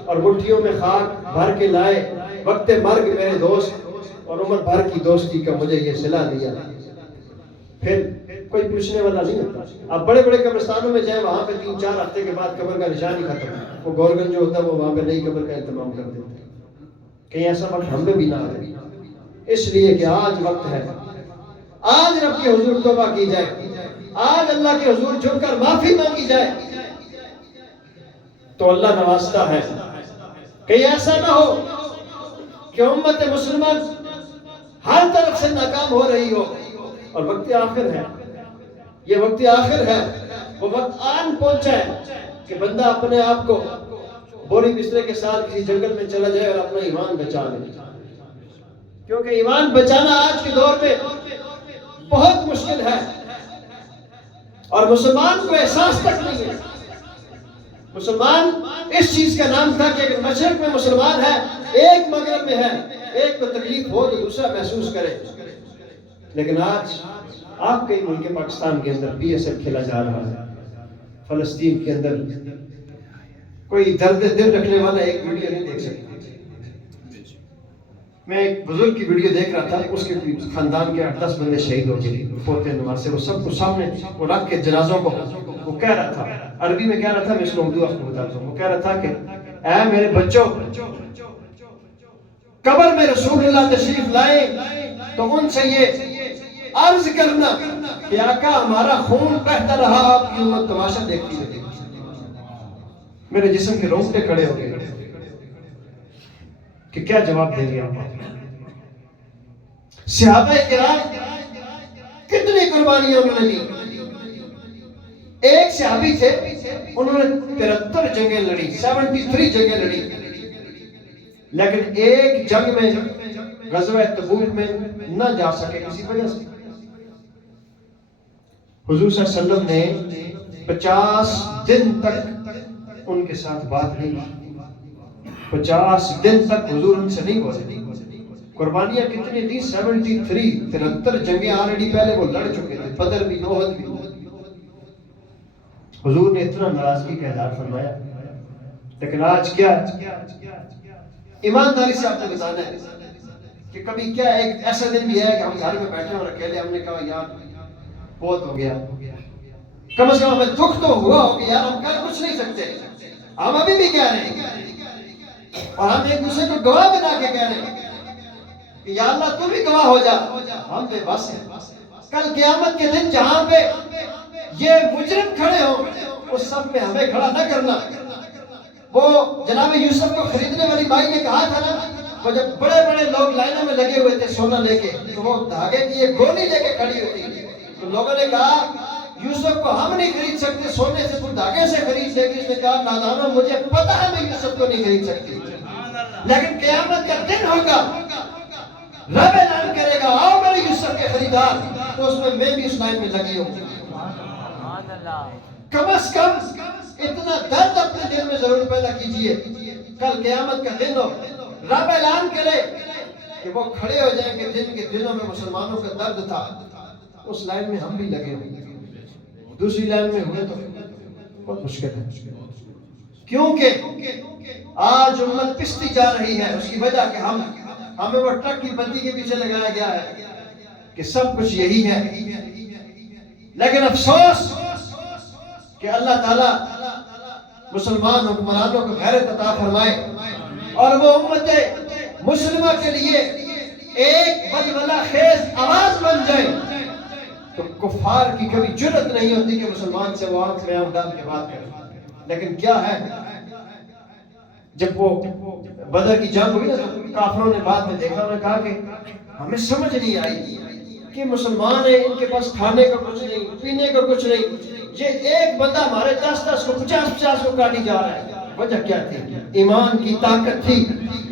اور مٹھیوں میں خاک بھر کے لائے وقت مرگ میرے دوست، اور عمر بھر کی دوستی کا مجھے یہ صلہ دیا. پھر کوئی پوچھنے والا نہیں ہوتا. آپ بڑے بڑے قبرستانوں میں جائیں، وہاں پہ 3-4 ہفتے کے بعد قبر کا نشان ہی ختم. وہ گورگن جو ہوتا ہے وہ وہاں پہ نئی قبر کا اہتمام کر دیتے ہیں. کہیں ایسا وقت ہم میں بھی نہ آئے، اس لیے کہ آج وقت ہے، آج رب کے حضور توبہ کی جائے، آج اللہ کے حضور جھک کر معافی مانگی جائے تو اللہ نوازتا ہے. کہیں ایسا نہ ہو کہ امت مسلمان ہر طرف سے ناکام ہو رہی ہو، اور وقت آخر ہے، یہ وقت آخر ہے، وہ وقت آن پہنچا ہے کہ بندہ اپنے آپ کو بوری بسترے کے ساتھ کسی جنگل میں چلا جائے اور اپنا ایمان بچا لے. کیونکہ ایمان بچانا آج کے دور میں بہت مشکل ہے، اور مسلمان کو احساس تک نہیں ہے. مسلمان اس چیز کا نام تھا کہ اگر مشرق میں مسلمان ہے، ایک مغرب میں ہے، ایک کو تکلیف ہو تو دوسرا محسوس کرے. لیکن آج آپ کئی ملک پاکستان کے اندر BSF کھیلا جا رہا ہے، فلسطین کے اندر کوئی درد دل رکھنے والا ایک ویڈیو نہیں دیکھ سکتا. میں ایک بزرگ کی ویڈیو دیکھ رہا تھا، اس کے خاندان کے 8-10 بندے شہید ہو گئے پوتے نواز سے. وہ سب کو سامنے وہ رکھ کے جنازوں کو وہ کہہ رہا تھا، عربی میں کہہ رہا تھا، میں اس کو اردو آپ کو بتاتا ہوں. وہ کہہ رہا تھا کہ اے میرے بچوں، قبر میں رسول اللہ تشریف لائے تو ان سے یہ عرض کرنا کہ آقا ہمارا خون بہتا رہا، آپ کی امت تماشا دیکھتی رہی. میرے جسم کے رونگٹے کھڑے ہو گئے کہ کیا جواب دیں گے آپ. صحابہ کرام کتنی قربانیاں انہوں نے دی. ایک صحابی تھے، انہوں نے 73 جنگیں لڑی، 73 جنگیں لڑی، لیکن ایک جنگ میں غزوہ تبوک میں نہ جا سکے کسی وجہ سے. حضور صلی اللہ علیہ وسلم نے 50 دن تک ان کے ساتھ بات نہیں کی. 50 دن تک حضور ان سے نہیں بولے. قربانیاں کتنی تھی؟ 73 جنگیں آلریڈی پہلے وہ لڑ چکے تھے، بدر بھی، احد بھی. حضور نے اتنا ناراضگی کا اظہار فرمایا. لیکن آج کیا ایمانداری سے آپ نے بتانا ہے کہ کبھی کیا ایک ایسا دن بھی ہے کہ ہم گھر میں بیٹھے اور اکیلے ہم نے کہا یار بہت ہو گیا، کم از کم ہمیں دکھ تو ہوا ہو کہ یار ہم کر کچھ نہیں سکتے، ہم ابھی بھی کہہ رہے ہیں، اور ہم ایک دوسرے کو گواہ بنا کے کہہ رہے ہیں کہ یا اللہ تو بھی گواہ ہو جا، ہم بے بس ہیں. کل قیامت کے دن جہاں پہ یہ مجرم کھڑے ہوں، اس سب میں ہمیں کھڑا نہ کرنا. وہ جناب یوسف کو خریدنے والی بھائی نے کہا تھا نا، وہ جب بڑے بڑے لوگ لائنوں میں لگے ہوئے تھے سونا لے کے، تو وہ دھاگے کی ایک گولی لے کے کھڑی ہوئی تھی، تو لوگوں نے کہا یوسف کو ہم نہیں خرید سکتے، سونے سے تو دھاگے سے خرید لے گی. اس نے کہا نادانو، مجھے پتا ہے میں یوسف کو نہیں خرید سکتی، لیکن قیامت کا دن ہوگا، رب اعلان کرے گا آؤ میرے یوسف کے خریدار، تو اس میں بھی اس لائن میں لگی ہوں. کم از کم اتنا درد اپنے دل میں ضرور پیدا کیجئے. کل قیامت کا دن ہو، رب اعلان کرے کہ وہ کھڑے ہو جائیں کہ جن کے دلوں میں مسلمانوں کا درد تھا، اس لائن میں ہم بھی لگے ہوئے. دوسری لائن میں ہوئے تو بہت مشکل ہے، کیونکہ آج امت پستی جا رہی ہے. اس کی وجہ کہ ہمیں وہ ٹرک کی بندی کے پیچھے لگایا گیا ہے کہ سب کچھ یہی ہے. لیکن افسوس کہ اللہ تعالیٰ مسلمان حکمرانوں کو غیرت عطا فرمائے اور وہ امت مسلمہ کے لیے ایک ولولہ خیز آواز بن جائے، تو کفار کی کبھی جرت نہیں ہوتی کہ مسلمان سے وہ آنکھ میں آنکھ ڈال کے بات کرے۔ لیکن کیا ہے، جب وہ بدر کی جنگ ہوئی نا تو کافروں نے بعد میں دیکھا، انہوں نے کہا کہ ہمیں سمجھ نہیں آئی کہ مسلمان ہیں، ان کے پاس کھانے کا کچھ نہیں، پینے کا کچھ نہیں، یہ ایک بندہ ہمارے 10 کو 50 کو کاٹی جا رہا ہے۔ وجہ کیا تھی؟ ایمان کی طاقت تھی۔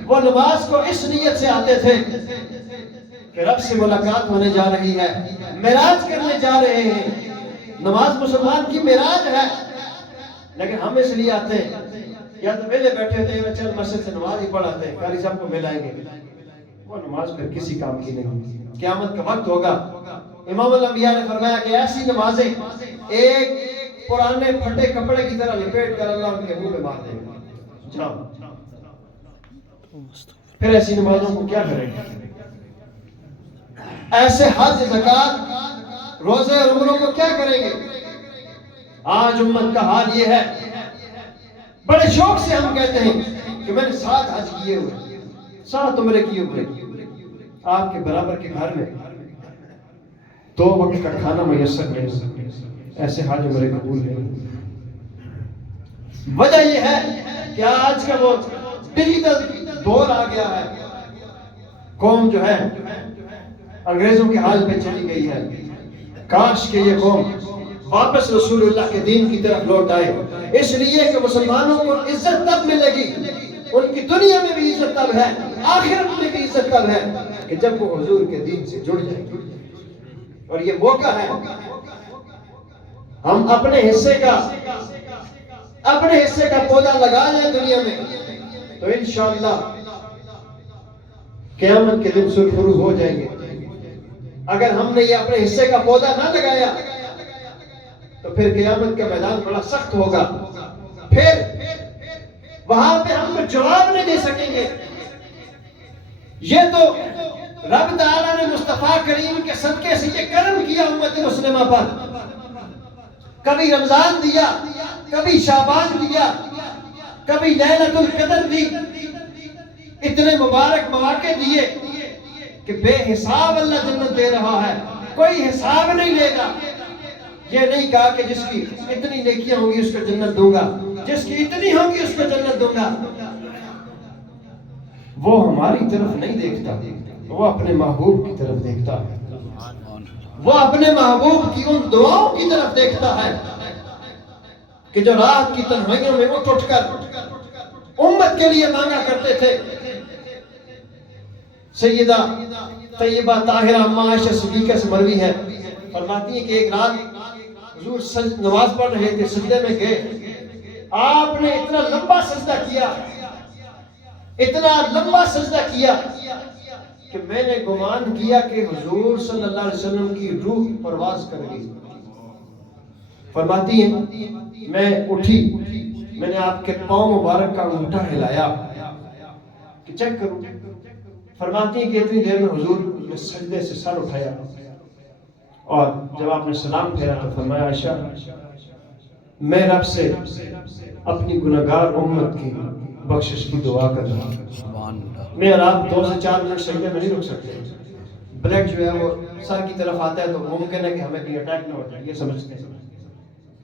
وہ نماز کو اس نیت سے آتے تھے کہ رب سے ملاقات ہونے جا رہی ہے، معراج کرنے جا رہے ہیں۔ نماز مسلمان کی معراج ہے، لیکن ہم اس لیے آتے ہیں یا تو ویلے بیٹھے ہوتے ہیں، چل مسجد سے نماز ہی پڑھاتے ہیں، قاری صاحب کو ملائیں گے، وہ نماز پھر کسی کام کی نہیں۔ قیامت کا وقت ہوگا، امام الانبیاء نے فرمایا کہ ایسی نمازیں ایک پرانے پھٹے کپڑے کی طرح لپیٹ کر اللہ ان کے منہ میں مار دے گا۔ جاؤ، پھر ایسی نمازوں کو کیا کریں گے؟ ایسے حج، زکات، روزے اور عمروں کو کیا کریں گے؟ آج امت کا حال یہ ہے، بڑے شوق سے ہم کہتے ہیں کہ میں نے 7 حج کیے ہوئے، 7 عمرے کیے ہوئے۔ آپ کے برابر کے گھر میں 2 وقت کا کھانا میسر نہیں، ایسے حج عمرے قبول نہیں۔ وجہ یہ ہے کہ آج کا وہ ڈیجیٹل دور آ گیا ہے، قوم جو ہے انگریزوں کے حال پہ چلی گئی ہے۔ کاش کہ یہ قوم واپس رسول اللہ کے دین کی طرف لوٹ آئے، اس لیے کہ مسلمانوں کو عزت تب ملے گی، ان کی دنیا میں بھی عزت تب ہے، آخرت میں بھی عزت تب ہے کہ جب وہ حضور کے دین سے جڑ جائے گی۔ اور یہ موقع ہے، ہم اپنے حصے کا پودا لگا لیں دنیا میں، تو انشاءاللہ قیامت کے دن سرخرو ہو جائیں گے۔ اگر ہم نے یہ اپنے حصے کا پودا نہ لگایا تو پھر قیامت کا میدان بڑا سخت ہوگا، پھر وہاں پہ ہم کو جواب نہیں دے سکیں گے۔ یہ تو رب تعالیٰ نے مصطفیٰ کریم کے صدقے سے یہ کرم کیا امت مسلمہ پر، کبھی رمضان دیا، کبھی شعبان دیا، کبھی لیلۃ القدر دی، اتنے مبارک مواقع دیے کہ بے حساب اللہ جنت دے رہا ہے، کوئی حساب نہیں لے گا۔ یہ نہیں کہا کہ جس کی اتنی نیکیاں ہوں گی اس کو جنت دوں گا، جس کی اتنی ہوں گی اس کو جنت دوں گا۔ وہ ہماری طرف نہیں دیکھتا، وہ اپنے محبوب کی طرف دیکھتا ہے، وہ اپنے محبوب کی ان دعاؤں کی طرف دیکھتا ہے کہ جو رات کی تنہائیوں میں اٹھ کر امت کے لیے مانگا کرتے تھے۔ سیدہ طیبہ طاہرہ اما عائشہ صدیقہ سے مروی ہے، فرماتی ہیں کہ ایک رات حضور نماز پڑھ رہے تھے، سجدے میں گئے، آپ نے اتنا لمبا سجدہ کیا، اتنا لمبا سجدہ کیا کہ میں نے گمان کیا کہ حضور صلی اللہ علیہ وسلم کی روح پرواز کر گئی۔ فرماتی ہیں میں اٹھی، میں نے آپ کے پاؤں مبارک کا انگوٹھا ہلایا کہ چیک کروں۔ فرماتی ہیں کہ اتنی دیر میں حضور نے سجدے سے سر اٹھایا، اور جب آپ نے سلام پھیرا تو فرمایا عائشہ میں رب سے اپنی گناہگار امت کی بخشش کی دعا کر رہا ہوں۔ میں اور آپ 2 سے 4 منٹ سجدے میں نہیں رک سکتے، بلڈ جو ہے وہ سر کی طرف آتا ہے تو ممکن ہے کہ ہمیں کوئی اٹیک نہ ہو جائے، یہ سمجھتے ہیں۔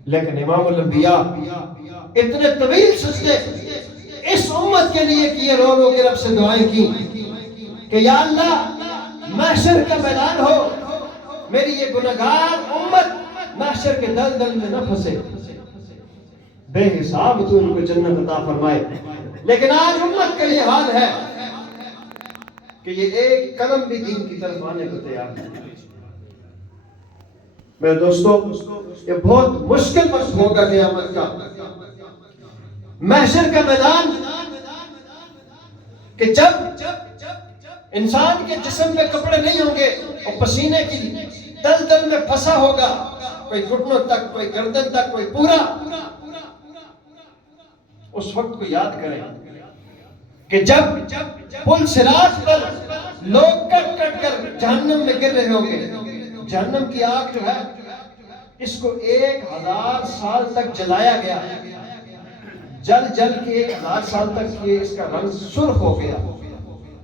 لیکن امام الانبیاء اتنے طویل سجدے اس امت کے لیے کیے، رو رو کے رب سے دعائیں کی کہ یا اللہ محشر کا میدان ہو، میری یہ گناہگار امت محشر کے دلدل میں نہ پھنسے، بے حساب تو ان کو جنت عطا فرمائے۔ لیکن آج امت کا یہ حال ہے کہ یہ ایک قدم بھی دین کی طرف آنے کو تیار نہیں۔ میرے دوستو، یہ بہت مشکل وقت ہوگا قیامت کا، محشر کا میدان، کہ جب انسان کے جسم میں کپڑے نہیں ہوں گے اور پسینے کی دلدل میں پھنسا ہوگا، کوئی گھٹنوں تک، کوئی گردن تک، کوئی پورا۔ اس وقت کو یاد کریں کہ جب پل صراط پر لوگ کٹ کٹ کر جہنم میں گر رہے ہوں گے، جہنم کی آگ جو ہے اس کو 1000 سال تک جلایا گیا، جل جل کے 1000 سال تک یہ اس کا رنگ سرخ ہو گیا،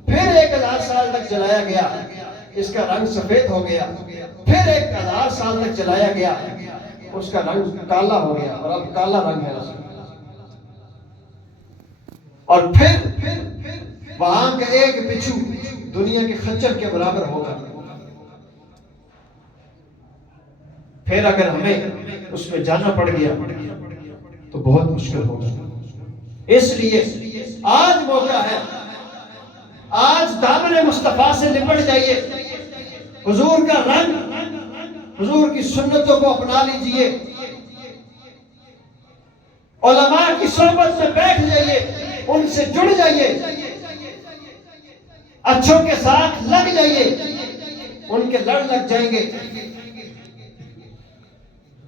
پھر 1000 سال تک جلایا گیا، اس کا رنگ سفید ہو گیا، پھر 1000 سال تک جلایا گیا، اس کا رنگ کالا ہو گیا، اور اب کالا رنگ ہے اس کا۔ اور پھر وہاں کا ایک بچھو دنیا کے خچر کے برابر ہوگا۔ پھر اگر ہمیں اس میں جانا پڑ گیا تو بہت مشکل ہوگا۔ اس لیے آج موقع ہے، آج دامن مصطفیٰ سے لپٹ جائیے، حضور کا رنگ، حضور کی سنتوں کو اپنا لیجئے، علماء کی صحبت میں بیٹھ جائیے، ان سے جڑ جائیے، اچھوں کے ساتھ لگ جائیے، ان کے لڑ لگ جائیں گے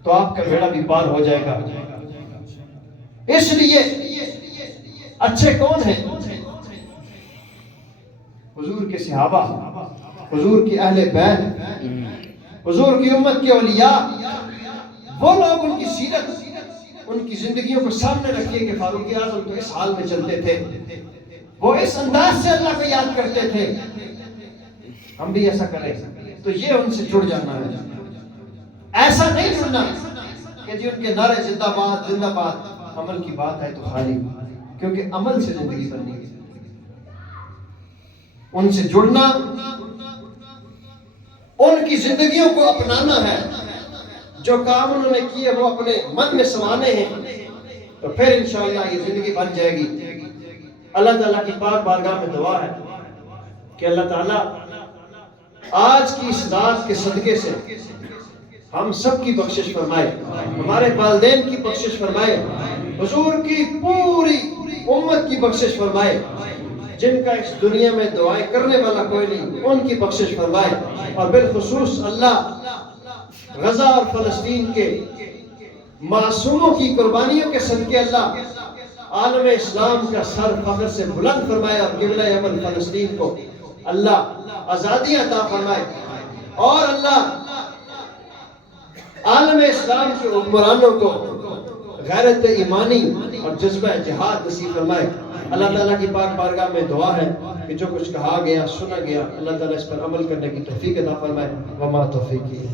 تو آپ کا بیڑا بھی پار ہو جائے گا۔ اس لیے اچھے کون ہیں؟ حضور کے صحابہ، حضور کی اہل بیت، حضور کی امت کے اولیاء، وہ لوگ ان کی سیرت، ان کی زندگیوں کو سامنے رکھیے کہ فاروق اعظم تو اس حال میں چلتے تھے، وہ اس انداز سے اللہ کو یاد کرتے تھے، ہم بھی ایسا کریں۔ تو یہ ان سے جڑ جانا ہے، ایسا نہیں جڑنا کہ جی ان کے نعرے زندہ باد زندہ باد، عمل کی بات ہے تو خالی، کیونکہ عمل سے زندگی بننی ہے۔ ان سے جڑنا، ان کی زندگیوں کو اپنانا ہے، جو کام انہوں نے کیے وہ اپنے من میں سمانے ہیں، تو پھر انشاءاللہ یہ زندگی بن جائے گی۔ اللہ تعالیٰ کی پاک بارگاہ میں دعا ہے کہ اللہ تعالیٰ آج کی اس رات کے صدقے سے ہم سب کی بخشش فرمائے، ہمارے والدین کی بخشش فرمائے، حضور کی پوری امت کی بخشش فرمائے، جن کا اس دنیا میں دعائیں کرنے والا کوئی نہیں ان کی بخشش فرمائے، اور بالخصوص اللہ غزہ اور فلسطین کے معصوموں کی قربانیوں کے صدقے اللہ عالم اسلام کا سر فخر سے بلند فرمائے، اور قبلہ عمل فلسطین کو اللہ آزادی عطا فرمائے، اور اللہ عالم اسلام کے حکمرانوں کو غیرت ایمانی اور جذبہ جہاد نصیب فرمائے۔ اللہ تعالیٰ کی پاک بارگاہ میں دعا ہے کہ جو کچھ کہا گیا سنا گیا اللہ تعالیٰ اس پر عمل کرنے کی توفیق عطا فرمائے۔ وما توفیقی